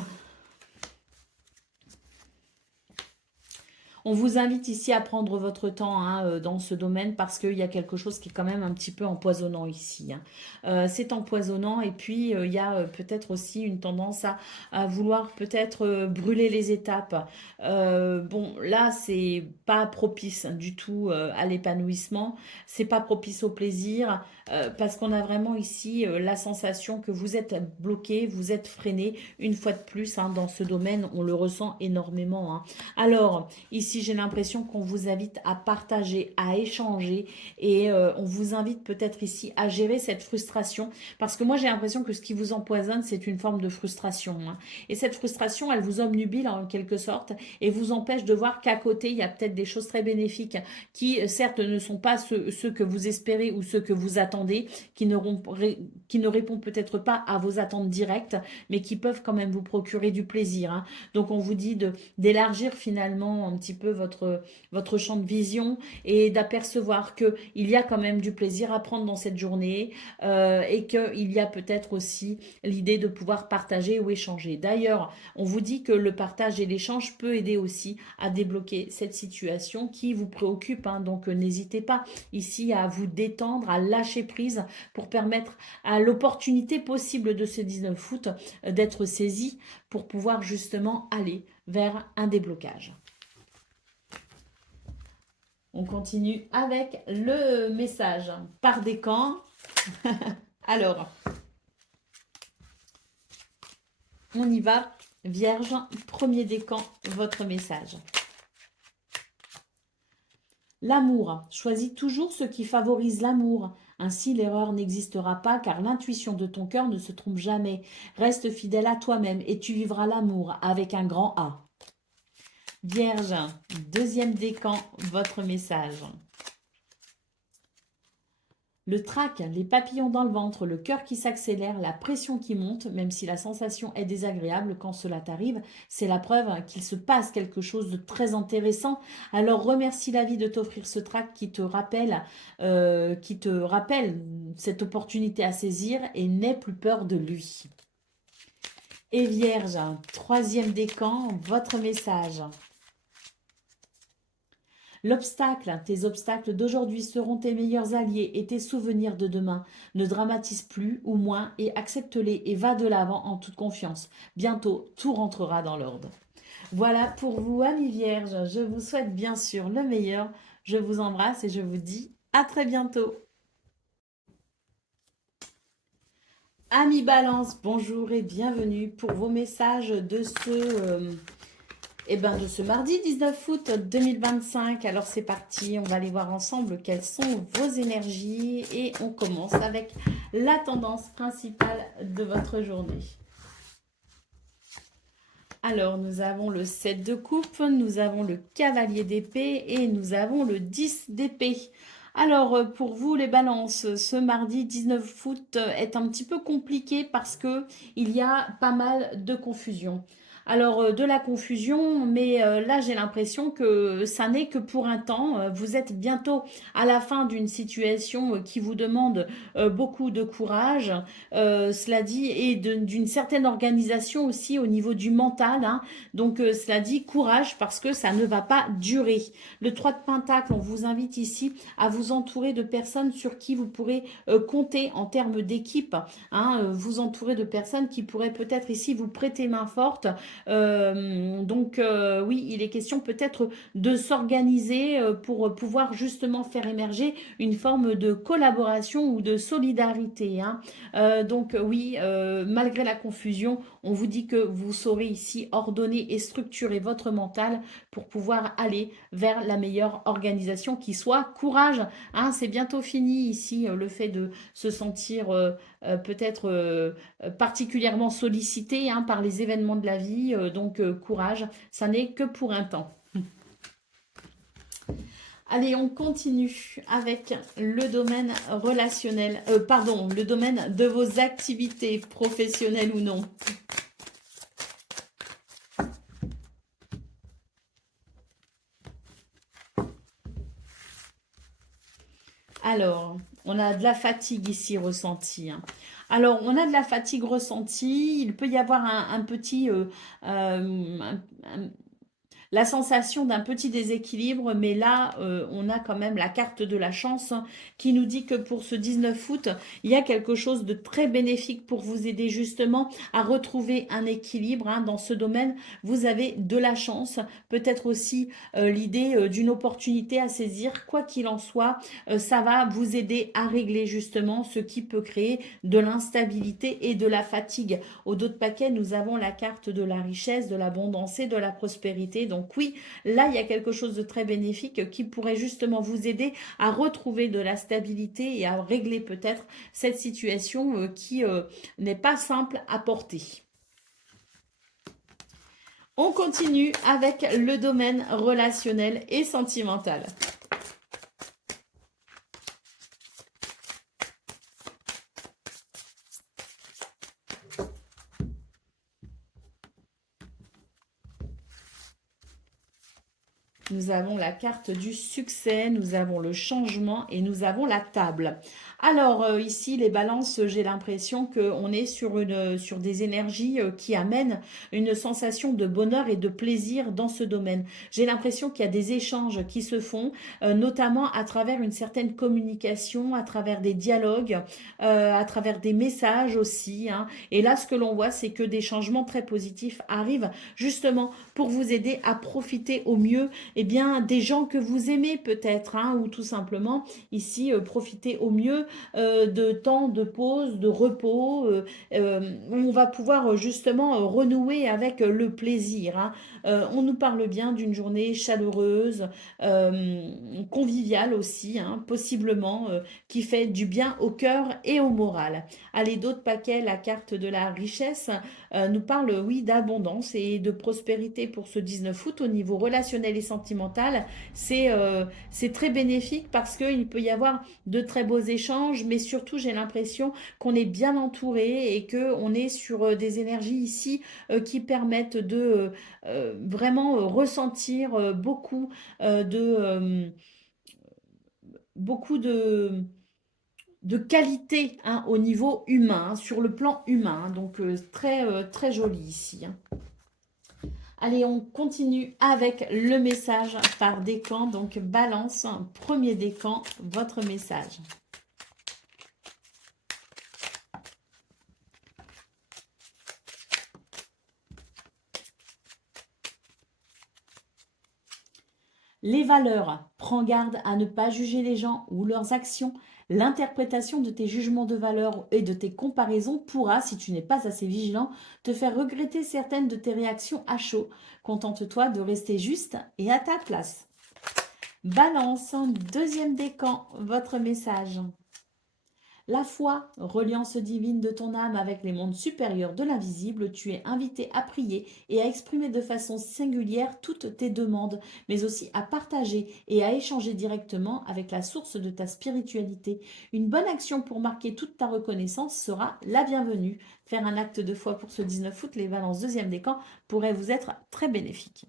on vous invite ici à prendre votre temps, hein, dans ce domaine parce qu'il y a quelque chose qui est quand même un petit peu empoisonnant ici, hein. C'est empoisonnant et puis il y a peut-être aussi une tendance à vouloir peut-être brûler les étapes. Bon, là, c'est pas propice du tout à l'épanouissement, c'est pas propice au plaisir parce qu'on a vraiment ici la sensation que vous êtes bloqué, vous êtes freiné une fois de plus, hein, dans ce domaine, on le ressent énormément, hein. Alors, ici, j'ai l'impression qu'on vous invite à partager, à échanger et on vous invite peut-être ici à gérer cette frustration parce que moi, j'ai l'impression que ce qui vous empoisonne, c'est une forme de frustration, hein. Et cette frustration, elle vous obnubile en quelque sorte et vous empêche de voir qu'à côté, il y a peut-être des choses très bénéfiques qui, certes, ne sont pas ceux que vous espérez ou ceux que vous attendez, qui ne répondent peut-être pas à vos attentes directes, mais qui peuvent quand même vous procurer du plaisir, hein. Donc, on vous dit d'élargir finalement un petit peu votre champ de vision et d'apercevoir qu'il y a quand même du plaisir à prendre dans cette journée et qu'il y a peut-être aussi l'idée de pouvoir partager ou échanger. D'ailleurs, on vous dit que le partage et l'échange peut aider aussi à débloquer cette situation qui vous préoccupe, hein. Donc, n'hésitez pas ici à vous détendre, à lâcher prise pour permettre à l'opportunité possible de ce 19 août d'être saisie pour pouvoir justement aller vers un déblocage. On continue avec le message par décan. Alors, on y va. Vierge, premier décan, votre message. L'amour. Choisis toujours ce qui favorise l'amour. Ainsi, l'erreur n'existera pas car l'intuition de ton cœur ne se trompe jamais. Reste fidèle à toi-même et tu vivras l'amour avec un grand A. Vierge, deuxième décan, votre message. Le trac, les papillons dans le ventre, le cœur qui s'accélère, la pression qui monte, même si la sensation est désagréable quand cela t'arrive, c'est la preuve qu'il se passe quelque chose de très intéressant. Alors remercie la vie de t'offrir ce trac qui te rappelle cette opportunité à saisir et n'aie plus peur de lui. Et Vierge, troisième décan, votre message. L'obstacle, tes obstacles d'aujourd'hui seront tes meilleurs alliés et tes souvenirs de demain. Ne dramatise plus ou moins et accepte-les et va de l'avant en toute confiance. Bientôt, tout rentrera dans l'ordre. Voilà pour vous, amis vierges. Je vous souhaite bien sûr le meilleur. Je vous embrasse et je vous dis à très bientôt. Amis Balance, bonjour et bienvenue pour vos messages de ce mardi 19 août 2025. Alors c'est parti, on va aller voir ensemble quelles sont vos énergies et on commence avec la tendance principale de votre journée. Alors nous avons le 7 de coupe, nous avons le cavalier d'épée et nous avons le 10 d'épée. Alors pour vous les balances, ce mardi 19 août est un petit peu compliqué parce que il y a pas mal de confusion. Alors de la confusion, mais là j'ai l'impression que ça n'est que pour un temps. Vous êtes bientôt à la fin d'une situation qui vous demande beaucoup de courage, cela dit, et d'une certaine organisation aussi au niveau du mental. Hein. Donc cela dit, courage parce que ça ne va pas durer. Le 3 de Pentacle, on vous invite ici à vous entourer de personnes sur qui vous pourrez compter en termes d'équipe. Hein, vous entourer de personnes qui pourraient peut-être ici vous prêter main forte. Oui, il est question peut-être de s'organiser pour pouvoir justement faire émerger une forme de collaboration ou de solidarité. Hein. Oui, malgré la confusion, on vous dit que vous saurez ici ordonner et structurer votre mental pour pouvoir aller vers la meilleure organisation qui soit. Courage, hein, c'est bientôt fini ici, le fait de se sentir peut-être particulièrement sollicité hein, par les événements de la vie. Courage, ça n'est que pour un temps. Allez, on continue avec le domaine relationnel, le domaine de vos activités professionnelles ou non. Alors, on a de la fatigue ici ressentie. Hein. Alors, on a de la fatigue ressentie. Il peut y avoir un petit... la sensation d'un petit déséquilibre, mais là, on a quand même la carte de la chance hein, qui nous dit que pour ce 19 août, il y a quelque chose de très bénéfique pour vous aider justement à retrouver un équilibre hein, dans ce domaine. Vous avez de la chance, peut-être aussi l'idée d'une opportunité à saisir. Quoi qu'il en soit, ça va vous aider à régler justement ce qui peut créer de l'instabilité et de la fatigue. Au dos de paquet, nous avons la carte de la richesse, de l'abondance et de la prospérité. Donc oui, là, il y a quelque chose de très bénéfique qui pourrait justement vous aider à retrouver de la stabilité et à régler peut-être cette situation qui n'est pas simple à porter. On continue avec le domaine relationnel et sentimental. Nous avons la carte du succès, nous avons le changement et nous avons la table. Alors ici, les balances, j'ai l'impression qu'on est sur des énergies qui amènent une sensation de bonheur et de plaisir dans ce domaine. J'ai l'impression qu'il y a des échanges qui se font, notamment à travers une certaine communication, à travers des dialogues, à travers des messages aussi. Hein. Et là, ce que l'on voit, c'est que des changements très positifs arrivent justement pour vous aider à profiter au mieux eh bien, des gens que vous aimez peut-être, hein, ou tout simplement, ici, profiter au mieux de temps de pause, de repos, où on va pouvoir justement renouer avec le plaisir, hein. On nous parle bien d'une journée chaleureuse, conviviale aussi, hein, possiblement, qui fait du bien au cœur et au moral. Allez, d'autres paquets, la carte de la richesse nous parle, oui, d'abondance et de prospérité pour ce 19 août au niveau relationnel et sentimental. C'est très bénéfique parce qu'il peut y avoir de très beaux échanges, mais surtout j'ai l'impression qu'on est bien entouré et qu'on est sur des énergies ici qui permettent de vraiment ressentir beaucoup de qualité, hein, au niveau humain, hein, sur le plan humain. Donc très joli ici, hein. Allez, on continue avec le message par décan. Donc balance, premier décan, votre message. Les valeurs. Prends garde à ne pas juger les gens ou leurs actions. L'interprétation de tes jugements de valeur et de tes comparaisons pourra, si tu n'es pas assez vigilant, te faire regretter certaines de tes réactions à chaud. Contente-toi de rester juste et à ta place. Balance, deuxième décan, votre message. La foi, reliance divine de ton âme avec les mondes supérieurs de l'invisible, tu es invité à prier et à exprimer de façon singulière toutes tes demandes, mais aussi à partager et à échanger directement avec la source de ta spiritualité. Une bonne action pour marquer toute ta reconnaissance sera la bienvenue. Faire un acte de foi pour ce 19 août, les balances deuxième décan, pourrait vous être très bénéfique.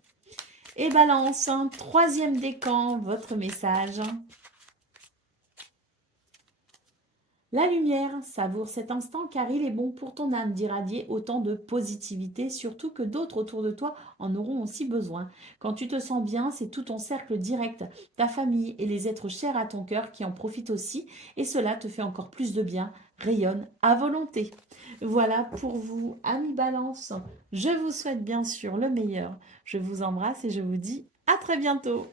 Et balance, troisième décan, votre message. La lumière, savoure cet instant car il est bon pour ton âme d'irradier autant de positivité, surtout que d'autres autour de toi en auront aussi besoin. Quand tu te sens bien, c'est tout ton cercle direct, ta famille et les êtres chers à ton cœur qui en profitent aussi, et cela te fait encore plus de bien, rayonne à volonté. Voilà pour vous, amis Balance. Je vous souhaite bien sûr le meilleur. Je vous embrasse et je vous dis à très bientôt.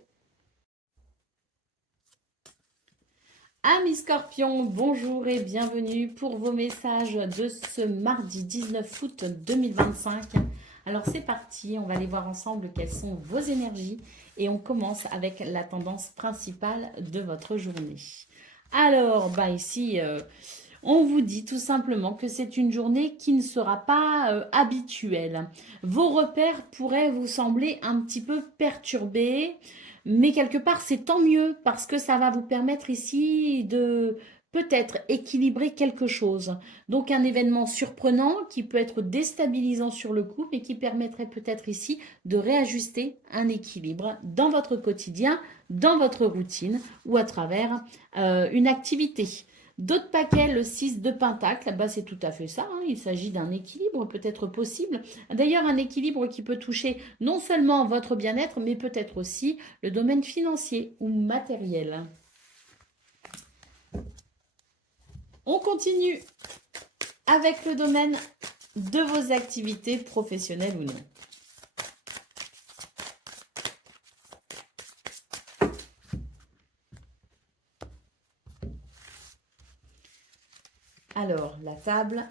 Amis Scorpions, bonjour et bienvenue pour vos messages de ce mardi 19 août 2025. Alors c'est parti, on va aller voir ensemble quelles sont vos énergies et on commence avec la tendance principale de votre journée. Alors, ici, on vous dit tout simplement que c'est une journée qui ne sera pas habituelle. Vos repères pourraient vous sembler un petit peu perturbés, mais quelque part c'est tant mieux parce que ça va vous permettre ici de peut-être équilibrer quelque chose. Donc un événement surprenant qui peut être déstabilisant sur le coup, mais qui permettrait peut-être ici de réajuster un équilibre dans votre quotidien, dans votre routine ou à travers une activité. D'autres paquets, le 6 de Pentacle, c'est tout à fait ça, hein. Il s'agit d'un équilibre peut-être possible. D'ailleurs, un équilibre qui peut toucher non seulement votre bien-être, mais peut-être aussi le domaine financier ou matériel. On continue avec le domaine de vos activités professionnelles ou non. Alors, la table,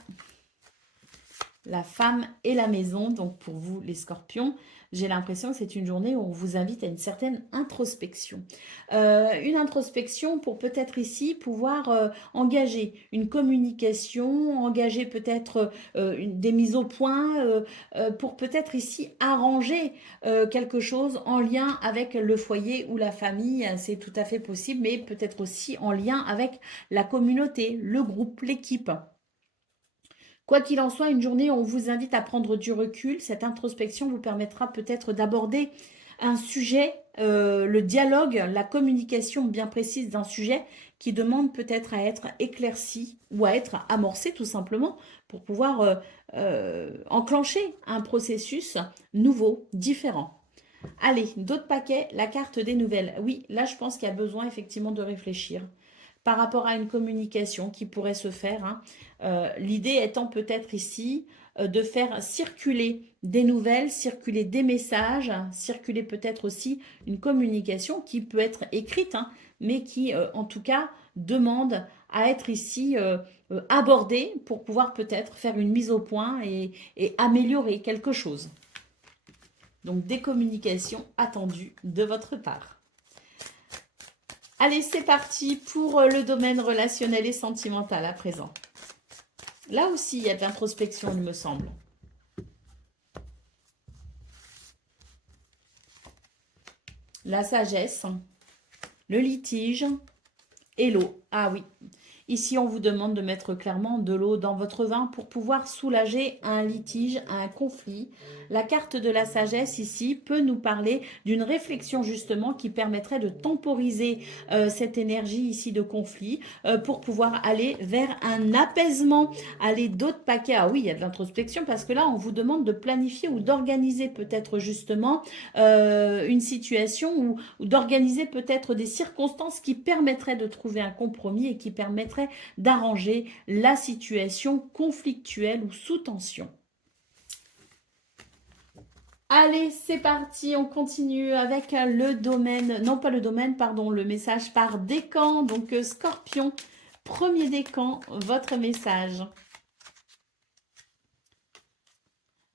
la femme et la maison. Donc, pour vous, les scorpions, j'ai l'impression que c'est une journée où on vous invite à une certaine introspection. Une introspection pour peut-être ici pouvoir engager une communication, engager peut-être des mises au point, pour peut-être ici arranger quelque chose en lien avec le foyer ou la famille. C'est tout à fait possible, mais peut-être aussi en lien avec la communauté, le groupe, l'équipe. Quoi qu'il en soit, une journée où on vous invite à prendre du recul, cette introspection vous permettra peut-être d'aborder un sujet, le dialogue, la communication bien précise d'un sujet qui demande peut-être à être éclairci ou à être amorcé tout simplement pour pouvoir enclencher un processus nouveau, différent. Allez, d'autres paquets, la carte des nouvelles. Oui, là je pense qu'il y a besoin effectivement de réfléchir par rapport à une communication qui pourrait se faire, hein. L'idée étant peut-être ici de faire circuler des nouvelles, circuler des messages, circuler peut-être aussi une communication qui peut être écrite, hein, mais qui en tout cas demande à être ici abordée pour pouvoir peut-être faire une mise au point et améliorer quelque chose. Donc des communications attendues de votre part. Allez, c'est parti pour le domaine relationnel et sentimental à présent. Là aussi, il y a de l'introspection, il me semble. La sagesse, le litige et l'eau. Ah oui, ici, on vous demande de mettre clairement de l'eau dans votre vin pour pouvoir soulager un litige, un conflit. La carte de la sagesse ici peut nous parler d'une réflexion justement qui permettrait de temporiser cette énergie ici de conflit pour pouvoir aller vers un apaisement, aller d'autres paquets. Ah oui, il y a de l'introspection parce que là, on vous demande de planifier ou d'organiser peut-être justement une situation ou d'organiser peut-être des circonstances qui permettraient de trouver un compromis et qui permettraient d'arranger la situation conflictuelle ou sous tension. Allez, c'est parti, on continue avec le domaine, non pas le domaine, pardon, le message par décan. Donc Scorpion, premier décan, votre message.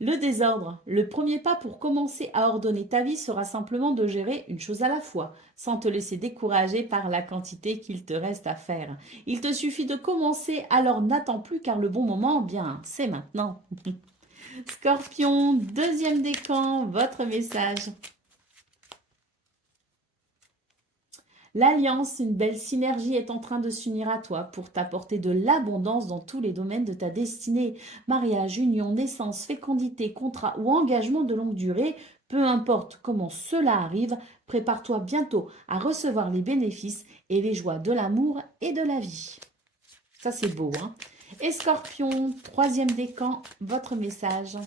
Le désordre. Le premier pas pour commencer à ordonner ta vie sera simplement de gérer une chose à la fois, sans te laisser décourager par la quantité qu'il te reste à faire. Il te suffit de commencer, alors n'attends plus car le bon moment, bien, c'est maintenant. Scorpion, deuxième décan, votre message. L'alliance, une belle synergie est en train de s'unir à toi pour t'apporter de l'abondance dans tous les domaines de ta destinée. Mariage, union, naissance, fécondité, contrat ou engagement de longue durée, peu importe comment cela arrive, prépare-toi bientôt à recevoir les bénéfices et les joies de l'amour et de la vie. Ça c'est beau, hein? Et Scorpion, troisième décan, votre message.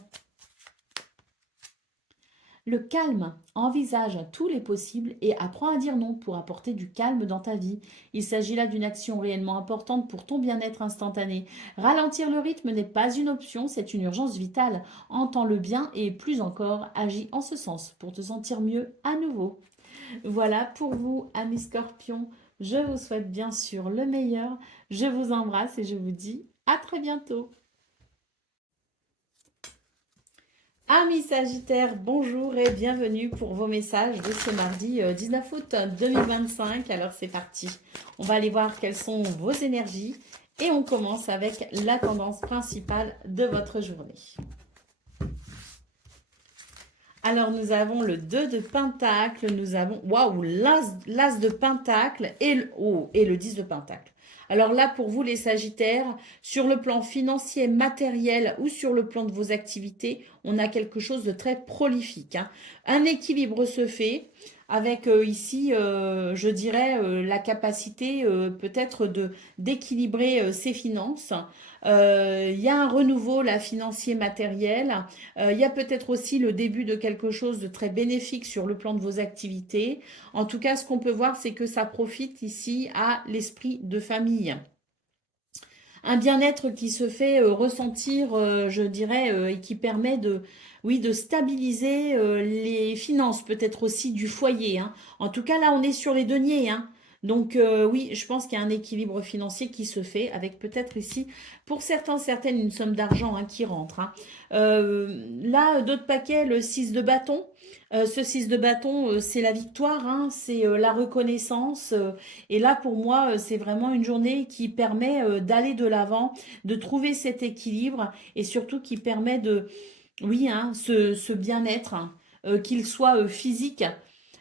Le calme, envisage tous les possibles et apprends à dire non pour apporter du calme dans ta vie. Il s'agit là d'une action réellement importante pour ton bien-être instantané. Ralentir le rythme n'est pas une option, c'est une urgence vitale. Entends-le bien et plus encore, agis en ce sens pour te sentir mieux à nouveau. Voilà pour vous, amis scorpions. Je vous souhaite bien sûr le meilleur. Je vous embrasse et je vous dis à très bientôt. Amis Sagittaires, bonjour et bienvenue pour vos messages de ce mardi 19 août 2025. Alors c'est parti, on va aller voir quelles sont vos énergies et on commence avec la tendance principale de votre journée. Alors nous avons le 2 de Pentacle, nous avons waouh, l'As de Pentacle et le 10 de Pentacle. Alors là, pour vous les Sagittaires, sur le plan financier, matériel ou sur le plan de vos activités, on a quelque chose de très prolifique, hein. Un équilibre se fait avec ici, je dirais, la capacité peut-être d'équilibrer ses finances. Il y a un renouveau là, financier, matériel. Il y a peut-être aussi le début de quelque chose de très bénéfique sur le plan de vos activités. En tout cas, ce qu'on peut voir, c'est que ça profite ici à l'esprit de famille. Un bien-être qui se fait ressentir, je dirais, et qui permet de, oui, de stabiliser les finances, peut-être aussi du foyer, hein. En tout cas, là, on est sur les deniers, hein. Donc oui, je pense qu'il y a un équilibre financier qui se fait avec peut-être ici, pour certains, certaines, une somme d'argent hein, qui rentre, hein. Là, d'autres paquets, le 6 de bâton. Ce 6 de bâton, c'est la victoire, hein, c'est la reconnaissance. Et là, pour moi, c'est vraiment une journée qui permet d'aller de l'avant, de trouver cet équilibre et surtout qui permet de, oui, hein, ce bien-être, hein, qu'il soit physique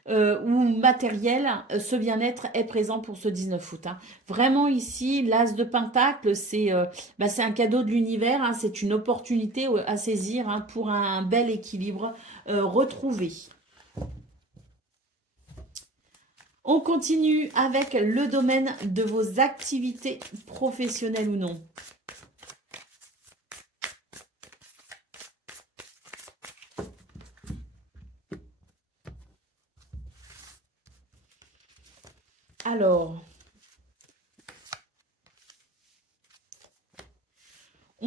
ou matériel, ce bien-être est présent pour ce 19 août, hein. Vraiment ici, l'As de Pentacle, c'est un cadeau de l'univers, hein, c'est une opportunité à saisir hein, pour un bel équilibre retrouvé. On continue avec le domaine de vos activités professionnelles ou non. Alors,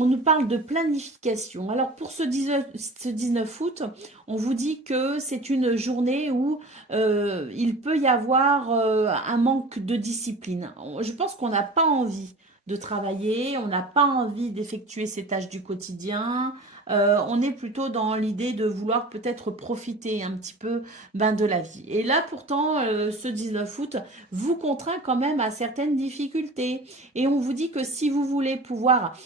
on nous parle de planification. Alors pour ce 19 août, on vous dit que c'est une journée où il peut y avoir un manque de discipline. Je pense qu'on n'a pas envie de travailler, on n'a pas envie d'effectuer ses tâches du quotidien. On est plutôt dans l'idée de vouloir peut-être profiter un petit peu de la vie. Et là, pourtant, ce 19 août vous contraint quand même à certaines difficultés. Et on vous dit que si vous voulez pouvoir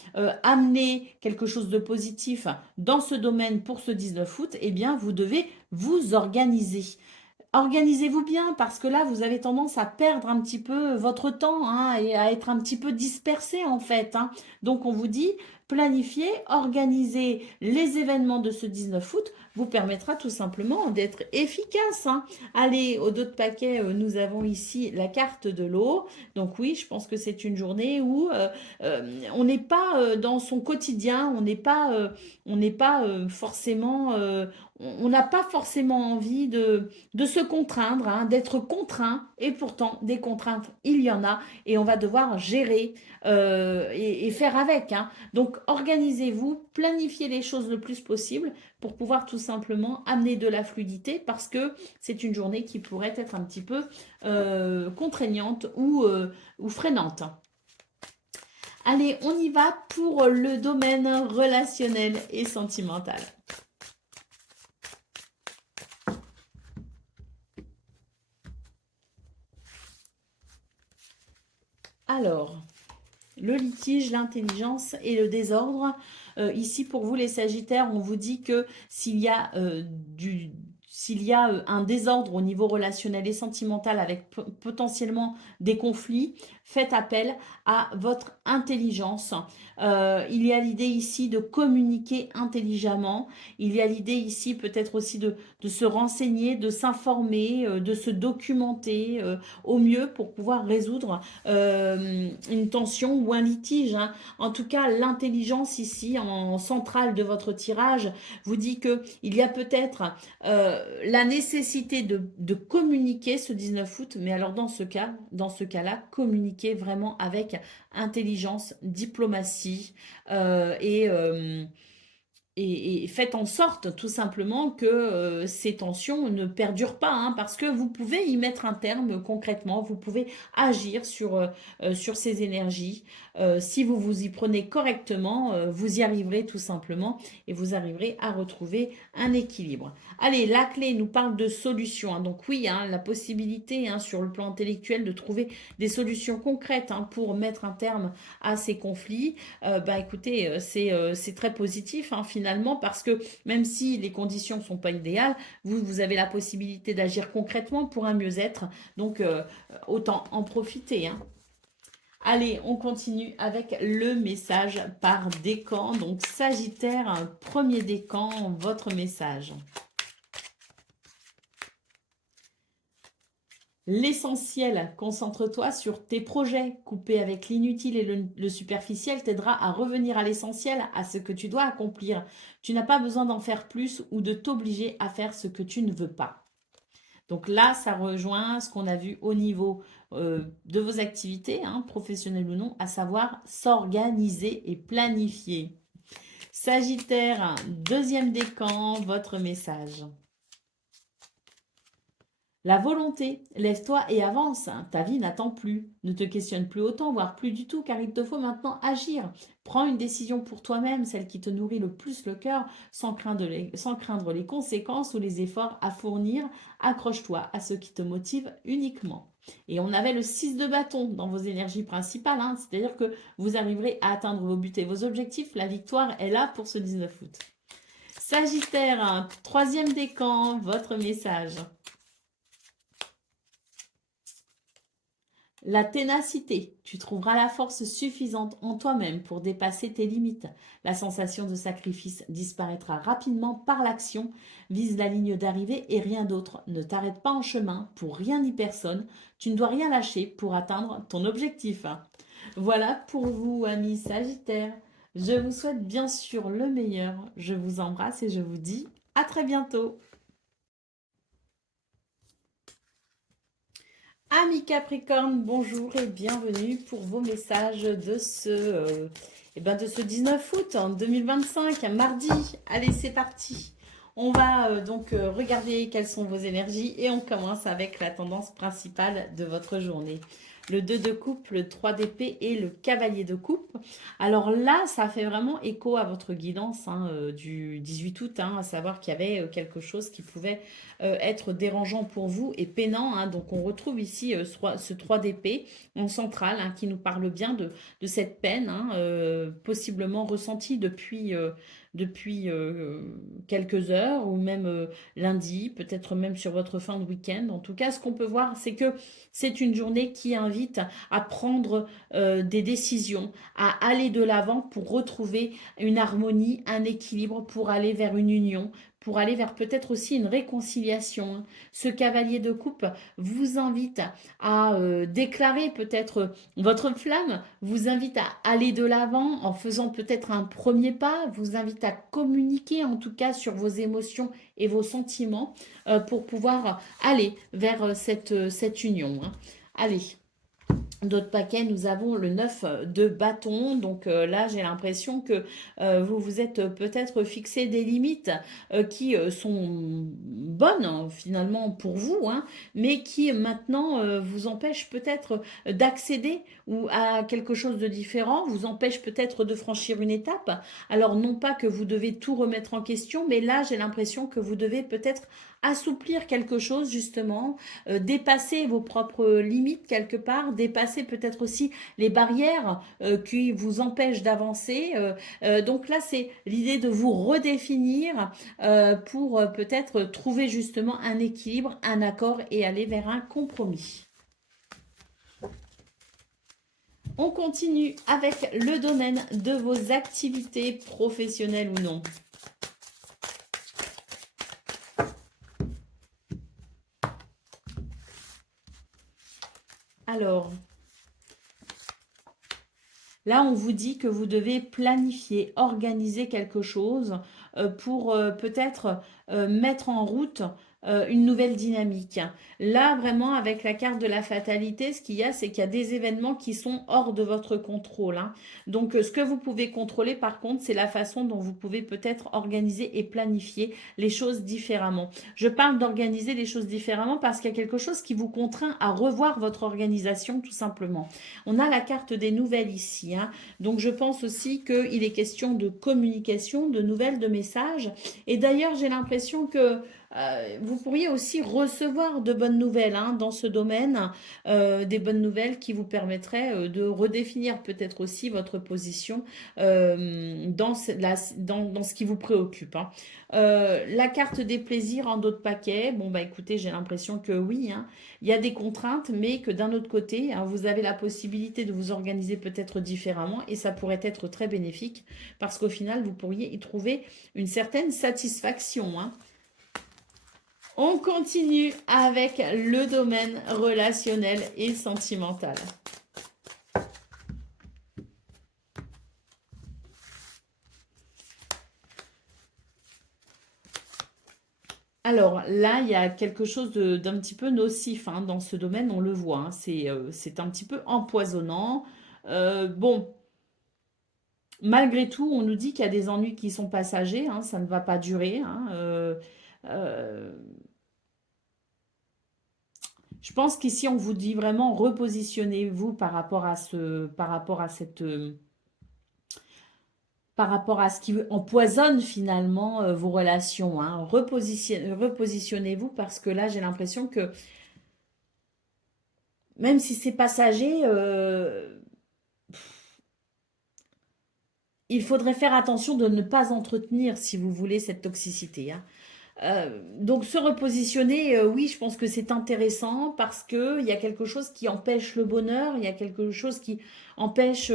amener quelque chose de positif dans ce domaine pour ce 19 août, eh bien, vous devez vous organiser. Organisez-vous bien parce que là, vous avez tendance à perdre un petit peu votre temps hein, et à être un petit peu dispersé en fait. Hein. Donc, on vous dit, planifier, organiser les événements de ce 19 août vous permettra tout simplement d'être efficace. Hein. Allez, au dos de paquet, nous avons ici la carte de l'eau. Donc oui, je pense que c'est une journée où on n'est pas dans son quotidien, on n'est pas forcément... on n'a pas forcément envie de se contraindre, hein, d'être contraint, et pourtant des contraintes, il y en a, et on va devoir gérer et faire avec. Hein. Donc organisez-vous, planifiez les choses le plus possible pour pouvoir tout simplement amener de la fluidité, parce que c'est une journée qui pourrait être un petit peu contraignante ou freinante. Allez, on y va pour le domaine relationnel et sentimental. Alors, le litige, l'intelligence et le désordre. Ici, pour vous les Sagittaires, on vous dit que s'il y a un désordre au niveau relationnel et sentimental avec potentiellement des conflits, faites appel à votre intelligence. Il y a l'idée ici de communiquer intelligemment. Il y a l'idée ici peut-être aussi de se renseigner, de s'informer, de se documenter au mieux pour pouvoir résoudre une tension ou un litige. Hein. En tout cas, l'intelligence ici, en centrale de votre tirage, vous dit qu'il y a peut-être la nécessité de communiquer ce 19 août, mais alors dans ce cas-là, communiquer vraiment avec intelligence, diplomatie et faites en sorte tout simplement que ces tensions ne perdurent pas, hein, parce que vous pouvez y mettre un terme concrètement, vous pouvez agir sur ces énergies. Si vous vous y prenez correctement, vous y arriverez tout simplement et vous arriverez à retrouver un équilibre. Allez, la clé nous parle de solutions. Hein, donc oui, hein, la possibilité hein, sur le plan intellectuel de trouver des solutions concrètes hein, pour mettre un terme à ces conflits. Écoutez, c'est très positif hein, finalement parce que même si les conditions ne sont pas idéales, vous avez la possibilité d'agir concrètement pour un mieux-être. Donc, autant en profiter. Hein. Allez, on continue avec le message par décan. Donc, Sagittaire, premier décan, votre message. L'essentiel, concentre-toi sur tes projets. Couper avec l'inutile et le superficiel t'aidera à revenir à l'essentiel, à ce que tu dois accomplir. Tu n'as pas besoin d'en faire plus ou de t'obliger à faire ce que tu ne veux pas. Donc là, ça rejoint ce qu'on a vu au niveau de vos activités, hein, professionnelles ou non, à savoir s'organiser et planifier. Sagittaire, deuxième décan, votre message. La volonté, lève-toi et avance, ta vie n'attend plus. Ne te questionne plus autant, voire plus du tout, car il te faut maintenant agir. Prends une décision pour toi-même, celle qui te nourrit le plus le cœur, sans craindre les conséquences ou les efforts à fournir. Accroche-toi à ce qui te motive uniquement. Et on avait le 6 de bâton dans vos énergies principales, hein, c'est-à-dire que vous arriverez à atteindre vos buts et vos objectifs. La victoire est là pour ce 19 août. Sagittaire, troisième décan, votre message. La ténacité, tu trouveras la force suffisante en toi-même pour dépasser tes limites. La sensation de sacrifice disparaîtra rapidement par l'action. Vise la ligne d'arrivée et rien d'autre. Ne t'arrête pas en chemin pour rien ni personne. Tu ne dois rien lâcher pour atteindre ton objectif. Voilà pour vous, amis Sagittaires. Je vous souhaite bien sûr le meilleur. Je vous embrasse et je vous dis à très bientôt. Amis Capricorne, bonjour et bienvenue pour vos messages de ce Et ben de ce 19 août 2025, mardi. Allez, c'est parti. On va regarder quelles sont vos énergies et on commence avec la tendance principale de votre journée. Le 2 de coupe, le 3 d'épée et le cavalier de coupe. Alors là, ça fait vraiment écho à votre guidance du 18 août, à savoir qu'il y avait quelque chose qui pouvait être dérangeant pour vous et peinant. Donc on retrouve ici ce 3 d'épée en centrale qui nous parle bien de cette peine, possiblement ressentie depuis quelques heures ou même lundi, peut-être même sur votre fin de week-end. En tout cas, ce qu'on peut voir, c'est que c'est une journée qui invite à prendre des décisions, à aller de l'avant pour retrouver une harmonie, un équilibre, pour aller vers une union, pour aller vers peut-être aussi une réconciliation. Ce cavalier de coupe vous invite à déclarer peut-être votre flamme, vous invite à aller de l'avant en faisant peut-être un premier pas, vous invite à communiquer en tout cas sur vos émotions et vos sentiments pour pouvoir aller vers cette union. Allez, d'autres paquets, nous avons le 9 de bâton. Donc là, j'ai l'impression que vous vous êtes peut-être fixé des limites qui sont bonnes finalement pour vous, mais qui maintenant vous empêchent peut-être d'accéder ou à quelque chose de différent, vous empêchent peut-être de franchir une étape. Alors non pas que vous devez tout remettre en question, mais là, j'ai l'impression que vous devez peut-être assouplir quelque chose justement, dépasser vos propres limites quelque part, dépasser peut-être aussi les barrières qui vous empêchent d'avancer. Donc là, c'est l'idée de vous redéfinir pour peut-être trouver justement un équilibre, un accord et aller vers un compromis. On continue avec le domaine de vos activités professionnelles ou non. Alors, là, on vous dit que vous devez planifier, organiser quelque chose pour peut-être mettre en route une nouvelle dynamique. Là, vraiment, avec la carte de la fatalité, ce qu'il y a, c'est qu'il y a des événements qui sont hors de votre contrôle. Donc, ce que vous pouvez contrôler, par contre, c'est la façon dont vous pouvez peut-être organiser et planifier les choses différemment. Je parle d'organiser les choses différemment parce qu'il y a quelque chose qui vous contraint à revoir votre organisation, tout simplement. On a la carte des nouvelles ici. Donc, je pense aussi qu'il est question de communication, de nouvelles, de messages. Et d'ailleurs, j'ai l'impression que vous pourriez aussi recevoir de bonnes nouvelles dans ce domaine, des bonnes nouvelles qui vous permettraient de redéfinir peut-être aussi votre position dans ce qui vous préoccupe. La carte des plaisirs en d'autres paquets, bon bah écoutez, j'ai l'impression que oui, il y a des contraintes, mais que d'un autre côté, vous avez la possibilité de vous organiser peut-être différemment et ça pourrait être très bénéfique parce qu'au final, vous pourriez y trouver une certaine satisfaction. On continue avec le domaine relationnel et sentimental. Alors là, il y a quelque chose d'un petit peu nocif dans ce domaine, on le voit. C'est un petit peu empoisonnant. Bon, malgré tout, on nous dit qu'il y a des ennuis qui sont passagers, ça ne va pas durer. Euh, Je pense qu'ici, on vous dit vraiment repositionnez-vous par rapport à par rapport à ce qui empoisonne finalement vos relations. Repositionnez-vous parce que là, j'ai l'impression que même si c'est passager, il faudrait faire attention de ne pas entretenir, si vous voulez, cette toxicité. Donc se repositionner, oui, je pense que c'est intéressant parce que il y a quelque chose qui empêche le bonheur, il y a quelque chose qui empêche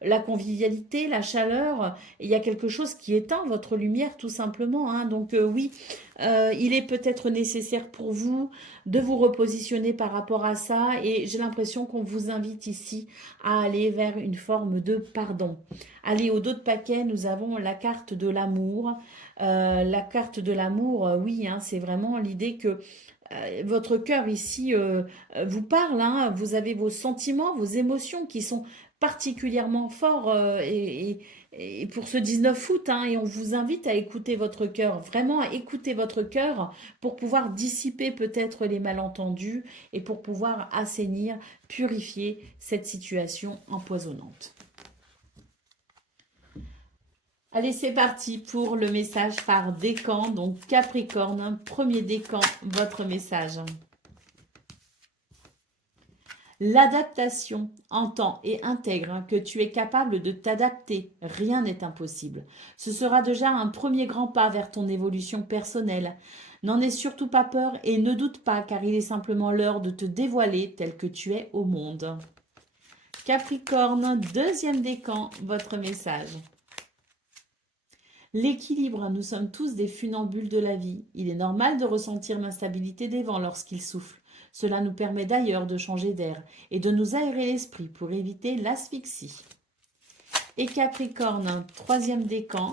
la convivialité, la chaleur, il y a quelque chose qui éteint votre lumière tout simplement. Donc oui, il est peut-être nécessaire pour vous de vous repositionner par rapport à ça et j'ai l'impression qu'on vous invite ici à aller vers une forme de pardon. Allez, au dos de paquet, nous avons la carte de l'amour. La carte de l'amour, oui, c'est vraiment l'idée que votre cœur ici vous parle, vous avez vos sentiments, vos émotions qui sont particulièrement fort et pour ce 19 août, hein, et on vous invite à écouter votre cœur, vraiment à écouter votre cœur pour pouvoir dissiper peut-être les malentendus et pour pouvoir assainir, purifier cette situation empoisonnante. Allez, c'est parti pour le message par décan, donc Capricorne, premier décan, votre message. L'adaptation entend et intègre que tu es capable de t'adapter, rien n'est impossible. Ce sera déjà un premier grand pas vers ton évolution personnelle. N'en aie surtout pas peur et ne doute pas car il est simplement l'heure de te dévoiler tel que tu es au monde. Capricorne, deuxième décan, votre message. L'équilibre, nous sommes tous des funambules de la vie. Il est normal de ressentir l'instabilité des vents lorsqu'ils soufflent. Cela nous permet d'ailleurs de changer d'air et de nous aérer l'esprit pour éviter l'asphyxie. Et Capricorne, troisième décan.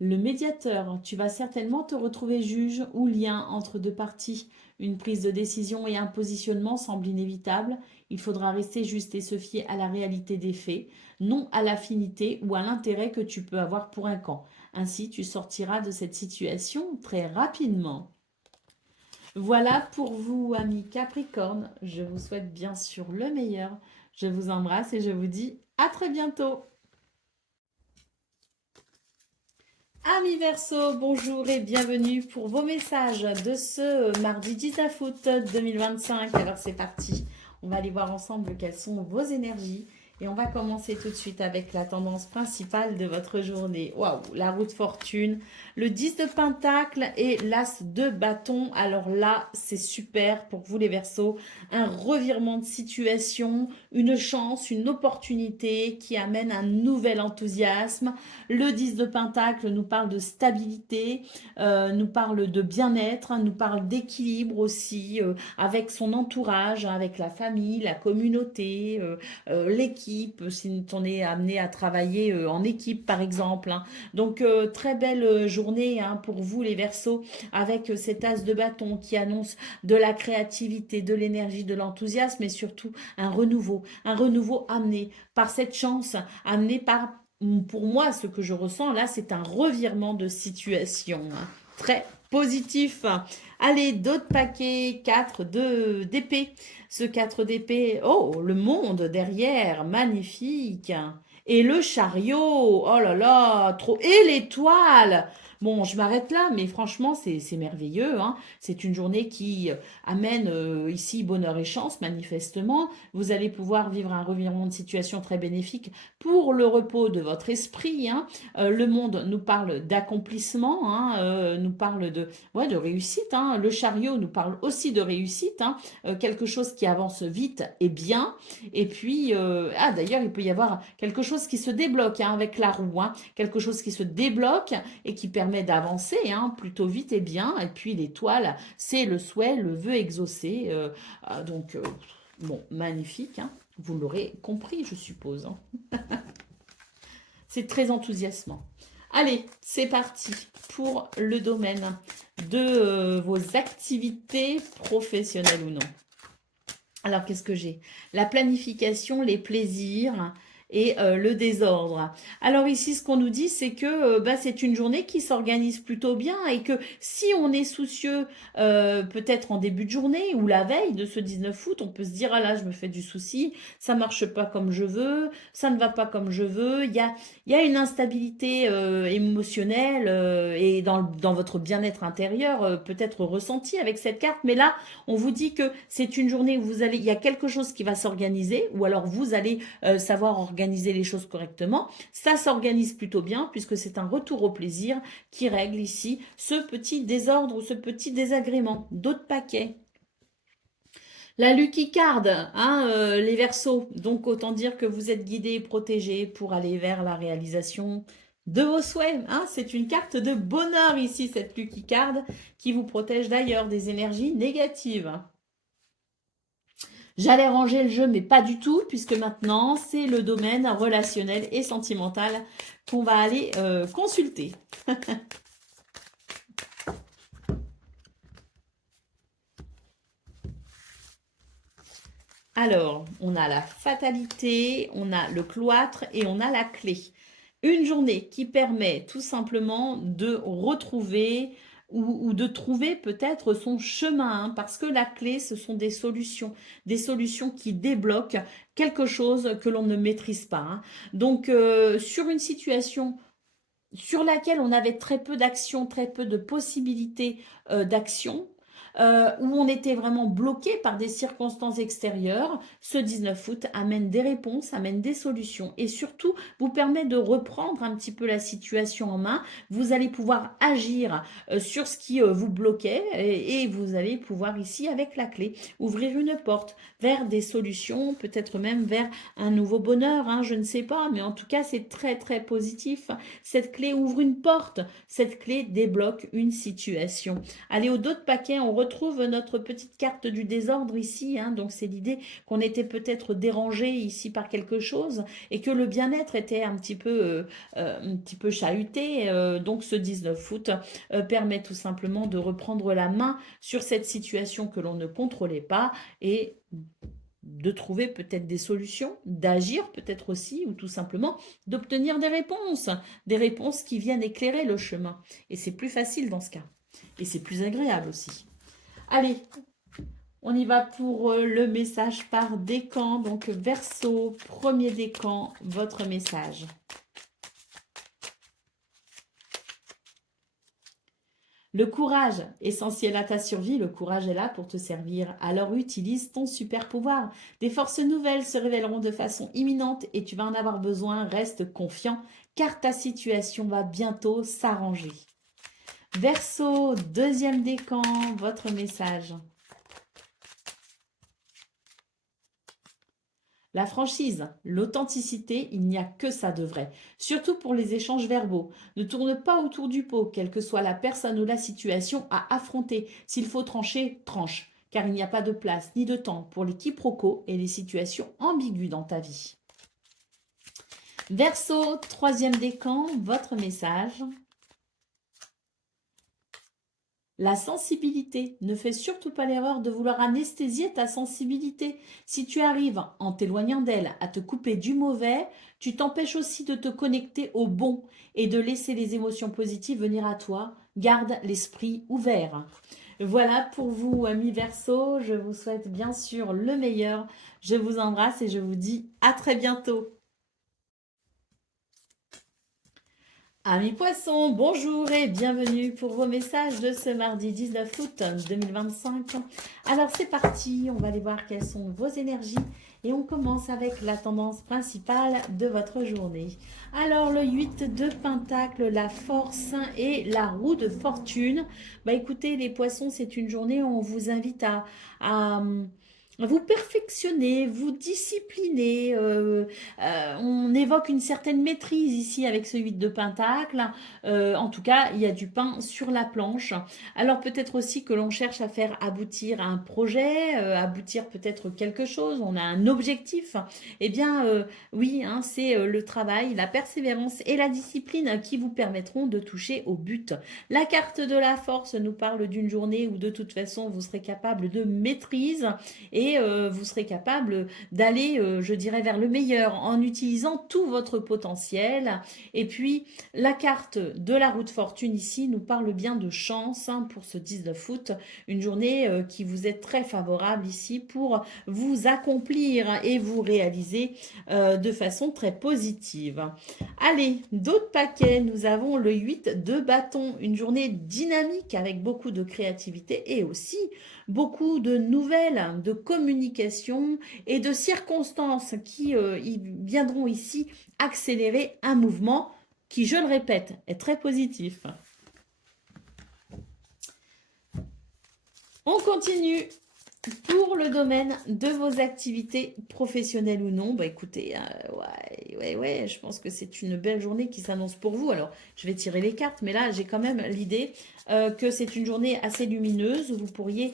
Le médiateur, tu vas certainement te retrouver juge ou lien entre deux parties. Une prise de décision et un positionnement semblent inévitables. Il faudra rester juste et se fier à la réalité des faits, non à l'affinité ou à l'intérêt que tu peux avoir pour un camp. Ainsi, tu sortiras de cette situation très rapidement. Voilà pour vous, amis Capricorne. Je vous souhaite bien sûr le meilleur. Je vous embrasse et je vous dis à très bientôt. Amis Verseau, bonjour et bienvenue pour vos messages de ce mardi 19 août 2025. Alors c'est parti, on va aller voir ensemble quelles sont vos énergies. Et on va commencer tout de suite avec la tendance principale de votre journée. Waouh, la roue de fortune, le 10 de pentacle et l'as de bâton. Alors là, c'est super pour vous les Verseaux. Un revirement de situation, une chance, une opportunité qui amène un nouvel enthousiasme. Le 10 de pentacle nous parle de stabilité, nous parle de bien-être, nous parle d'équilibre aussi avec son entourage, avec la famille, la communauté, l'équipe, si on est amené à travailler en équipe par exemple. Hein. Donc très belle journée hein, pour vous les Verseaux avec cet as de bâton qui annonce de la créativité, de l'énergie, de l'enthousiasme et surtout un renouveau amené par cette chance, amené par pour moi, ce que je ressens là, c'est un revirement de situation. Hein. Très positif. Allez, d'autres paquets, 4 d'épée. Ce 4 d'épée, oh, le monde derrière, magnifique. Et le chariot, oh là là, trop. Et l'étoile. Bon, je m'arrête là, mais franchement, c'est merveilleux. Hein. C'est une journée qui amène ici bonheur et chance, manifestement. Vous allez pouvoir vivre un revirement de situation très bénéfique pour le repos de votre esprit. Hein. Le monde nous parle d'accomplissement, hein, nous parle de réussite. Hein. Le chariot nous parle aussi de réussite, hein, quelque chose qui avance vite et bien. Et puis, d'ailleurs, il peut y avoir quelque chose qui se débloque hein, avec la roue, hein, quelque chose qui se débloque et qui permet d'avancer hein, plutôt vite et bien. Et puis l'étoile, c'est le souhait, le vœu exaucé. Donc, bon, magnifique. Hein. Vous l'aurez compris, je suppose. Hein. C'est très enthousiasmant. Allez, c'est parti pour le domaine de vos activités professionnelles ou non. Alors, qu'est-ce que j'ai? La planification, les plaisirs et le désordre. Alors ici, ce qu'on nous dit, c'est que c'est une journée qui s'organise plutôt bien et que si on est soucieux, peut-être en début de journée ou la veille de ce 19 août, on peut se dire, ah là, je me fais du souci, ça marche pas comme je veux, ça ne va pas comme je veux. Il y a une instabilité émotionnelle et dans votre bien-être intérieur peut-être ressenti avec cette carte, mais là, on vous dit que c'est une journée où il y a quelque chose qui va s'organiser ou alors vous allez savoir organiser les choses correctement. Ça s'organise plutôt bien puisque c'est un retour au plaisir qui règle ici ce petit désordre ou ce petit désagrément. D'autres paquets. La Lucky Card, hein, les Verseaux. Donc autant dire que vous êtes guidés et protégés pour aller vers la réalisation de vos souhaits. Hein. C'est une carte de bonheur ici, cette Lucky Card, qui vous protège d'ailleurs des énergies négatives. J'allais ranger le jeu, mais pas du tout, puisque maintenant, c'est le domaine relationnel et sentimental qu'on va aller consulter. Alors, on a la fatalité, on a le cloître et on a la clé. Une journée qui permet tout simplement de retrouver ou de trouver peut-être son chemin, hein, parce que la clé, ce sont des solutions qui débloquent quelque chose que l'on ne maîtrise pas, hein. Donc, sur une situation sur laquelle on avait très peu d'action, très peu de possibilités d'action, où on était vraiment bloqué par des circonstances extérieures, ce 19 août amène des réponses, amène des solutions et surtout vous permet de reprendre un petit peu la situation en main. Vous allez pouvoir agir sur ce qui vous bloquait et vous allez pouvoir ici avec la clé ouvrir une porte vers des solutions, peut-être même vers un nouveau bonheur, hein, je ne sais pas, mais en tout cas c'est très très positif. Cette clé ouvre une porte, cette clé débloque une situation. Allez, au dos de paquet, on retrouve notre petite carte du désordre ici, hein, donc c'est l'idée qu'on était peut-être dérangé ici par quelque chose et que le bien-être était un petit peu chahuté. Donc ce 19 août permet tout simplement de reprendre la main sur cette situation que l'on ne contrôlait pas et de trouver peut-être des solutions, d'agir peut-être aussi, ou tout simplement d'obtenir des réponses qui viennent éclairer le chemin. Et c'est plus facile dans ce cas. Et c'est plus agréable aussi. Allez, on y va pour le message par décan. Donc Verseau, premier décan, votre message. Le courage, essentiel à ta survie, le courage est là pour te servir. Alors utilise ton super pouvoir. Des forces nouvelles se révéleront de façon imminente et tu vas en avoir besoin. Reste confiant car ta situation va bientôt s'arranger. Verseau, deuxième décan, votre message. La franchise, l'authenticité, il n'y a que ça de vrai. Surtout pour les échanges verbaux. Ne tourne pas autour du pot, quelle que soit la personne ou la situation à affronter. S'il faut trancher, tranche. Car il n'y a pas de place ni de temps pour les quiproquos et les situations ambiguës dans ta vie. Verseau, troisième décan, votre message. La sensibilité. Ne fais surtout pas l'erreur de vouloir anesthésier ta sensibilité. Si tu arrives, en t'éloignant d'elle, à te couper du mauvais, tu t'empêches aussi de te connecter au bon et de laisser les émotions positives venir à toi. Garde l'esprit ouvert. Voilà pour vous, amis Verseau. Je vous souhaite bien sûr le meilleur. Je vous embrasse et je vous dis à très bientôt. Amis poissons, bonjour et bienvenue pour vos messages de ce mardi 19 août 2025. Alors c'est parti, on va aller voir quelles sont vos énergies et on commence avec la tendance principale de votre journée. Alors le 8 de Pentacle, la force et la roue de fortune. Bah écoutez les poissons, c'est une journée où on vous invite à vous perfectionner, vous discipliner. On évoque une certaine maîtrise ici avec ce 8 de Pentacle. En tout cas, il y a du pain sur la planche. Alors peut-être aussi que l'on cherche à faire aboutir un projet, aboutir peut-être quelque chose. On a un objectif. Eh bien, oui, hein, c'est le travail, la persévérance et la discipline qui vous permettront de toucher au but. La carte de la force nous parle d'une journée où de toute façon vous serez capable de maîtrise et vous serez capable d'aller, je dirais, vers le meilleur en utilisant tout votre potentiel. Et puis, la carte de la roue de fortune ici nous parle bien de chance, hein, pour ce 19 août, une journée qui vous est très favorable ici pour vous accomplir et vous réaliser de façon très positive. Allez, d'autres paquets, nous avons le 8 de bâton, une journée dynamique avec beaucoup de créativité et aussi beaucoup de nouvelles, de communication et de circonstances qui viendront ici accélérer un mouvement qui, je le répète, est très positif. On continue. Pour le domaine de vos activités professionnelles ou non, bah écoutez, ouais, je pense que c'est une belle journée qui s'annonce pour vous. Alors, je vais tirer les cartes, mais là, j'ai quand même l'idée que c'est une journée assez lumineuse où vous pourriez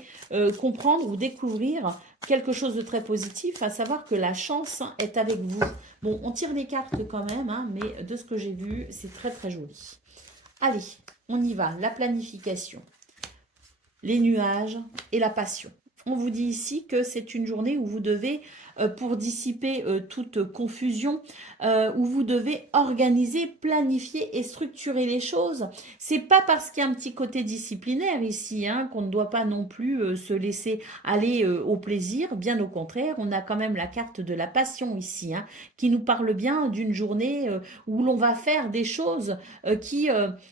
comprendre ou découvrir quelque chose de très positif, à savoir que la chance est avec vous. Bon, on tire les cartes quand même, hein, mais de ce que j'ai vu, c'est très très joli. Allez, on y va, la planification, les nuages et la passion. On vous dit ici que c'est une journée où vous devez, pour dissiper toute confusion, où vous devez organiser, planifier et structurer les choses. C'est pas parce qu'il y a un petit côté disciplinaire ici, hein, qu'on ne doit pas non plus se laisser aller au plaisir. Bien au contraire, on a quand même la carte de la passion ici, hein, qui nous parle bien d'une journée où l'on va faire des choses qui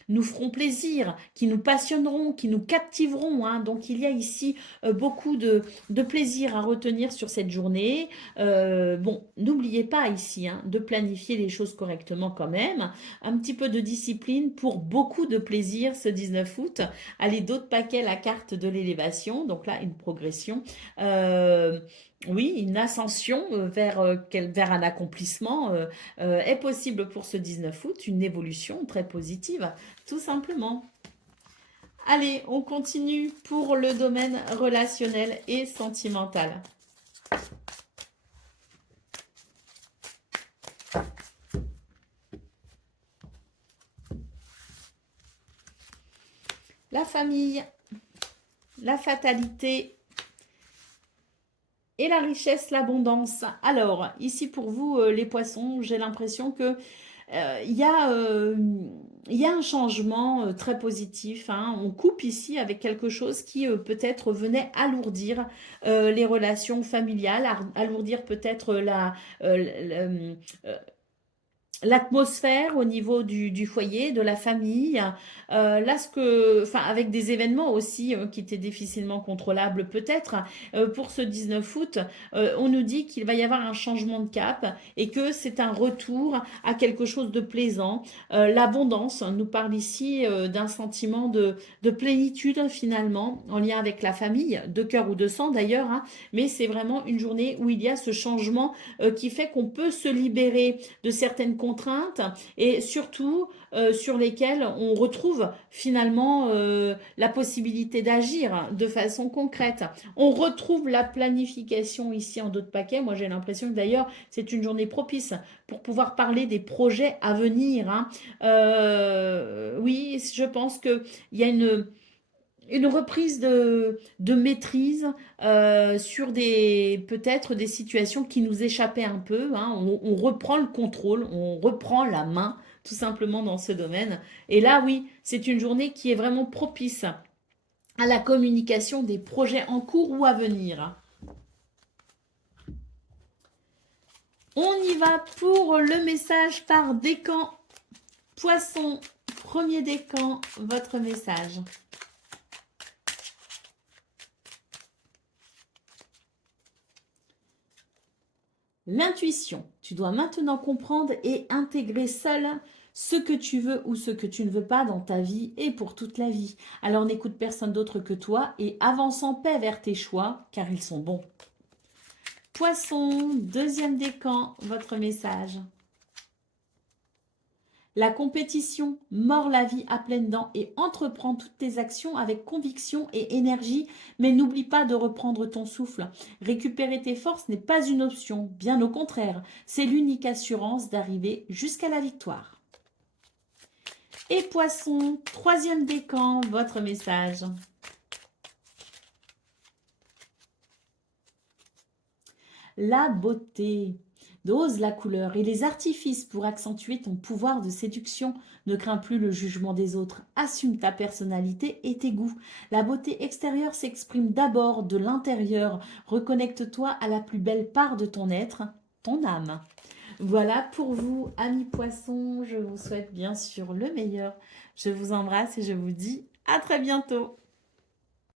nous feront plaisir, qui nous passionneront, qui nous captiveront, hein. Donc il y a ici beaucoup de plaisir à retenir sur cette journée. Bon, n'oubliez pas ici hein, de planifier les choses correctement quand même. Un petit peu de discipline pour beaucoup de plaisir ce 19 août. Allez, d'autres paquets, la carte de l'élévation. Donc là, une progression. Oui, une ascension vers un accomplissement est possible pour ce 19 août, une évolution très positive, tout simplement. Allez, on continue pour le domaine relationnel et sentimental. La famille, la fatalité et la richesse, l'abondance. Alors, ici pour vous, les poissons, j'ai l'impression que il y a, il y a un changement très positif, hein. On coupe ici avec quelque chose qui peut-être venait alourdir les relations familiales, alourdir peut-être l'atmosphère au niveau du foyer, de la famille. Là, enfin, avec des événements aussi qui étaient difficilement contrôlables peut-être, pour ce 19 août, on nous dit qu'il va y avoir un changement de cap et que c'est un retour à quelque chose de plaisant. L'abondance nous parle ici d'un sentiment de plénitude finalement, en lien avec la famille, de cœur ou de sang d'ailleurs, hein, mais c'est vraiment une journée où il y a ce changement qui fait qu'on peut se libérer de certaines contraintes et surtout sur lesquelles on retrouve finalement la possibilité d'agir de façon concrète. On retrouve la planification ici en dos de paquet. Moi, j'ai l'impression que d'ailleurs, c'est une journée propice pour pouvoir parler des projets à venir, hein. Oui, je pense qu'il y a une reprise de maîtrise sur peut-être des situations qui nous échappaient un peu, hein. On reprend le contrôle, on reprend la main tout simplement dans ce domaine. Et là, oui, c'est une journée qui est vraiment propice à la communication des projets en cours ou à venir. On y va pour le message par décan. Poisson, premier décan, votre message. L'intuition. Tu dois maintenant comprendre et intégrer seul ce que tu veux ou ce que tu ne veux pas dans ta vie et pour toute la vie. Alors n'écoute personne d'autre que toi et avance en paix vers tes choix car ils sont bons. Poisson, deuxième décan, votre message. La compétition mord la vie à pleines dents et entreprends toutes tes actions avec conviction et énergie, mais n'oublie pas de reprendre ton souffle. Récupérer tes forces n'est pas une option, bien au contraire, c'est l'unique assurance d'arriver jusqu'à la victoire. Et Poisson, troisième décan, votre message. La beauté. Dose la couleur et les artifices pour accentuer ton pouvoir de séduction. Ne crains plus le jugement des autres. Assume ta personnalité et tes goûts. La beauté extérieure s'exprime d'abord de l'intérieur. Reconnecte-toi à la plus belle part de ton être, ton âme. Voilà pour vous, amis poissons. Je vous souhaite bien sûr le meilleur. Je vous embrasse et je vous dis à très bientôt.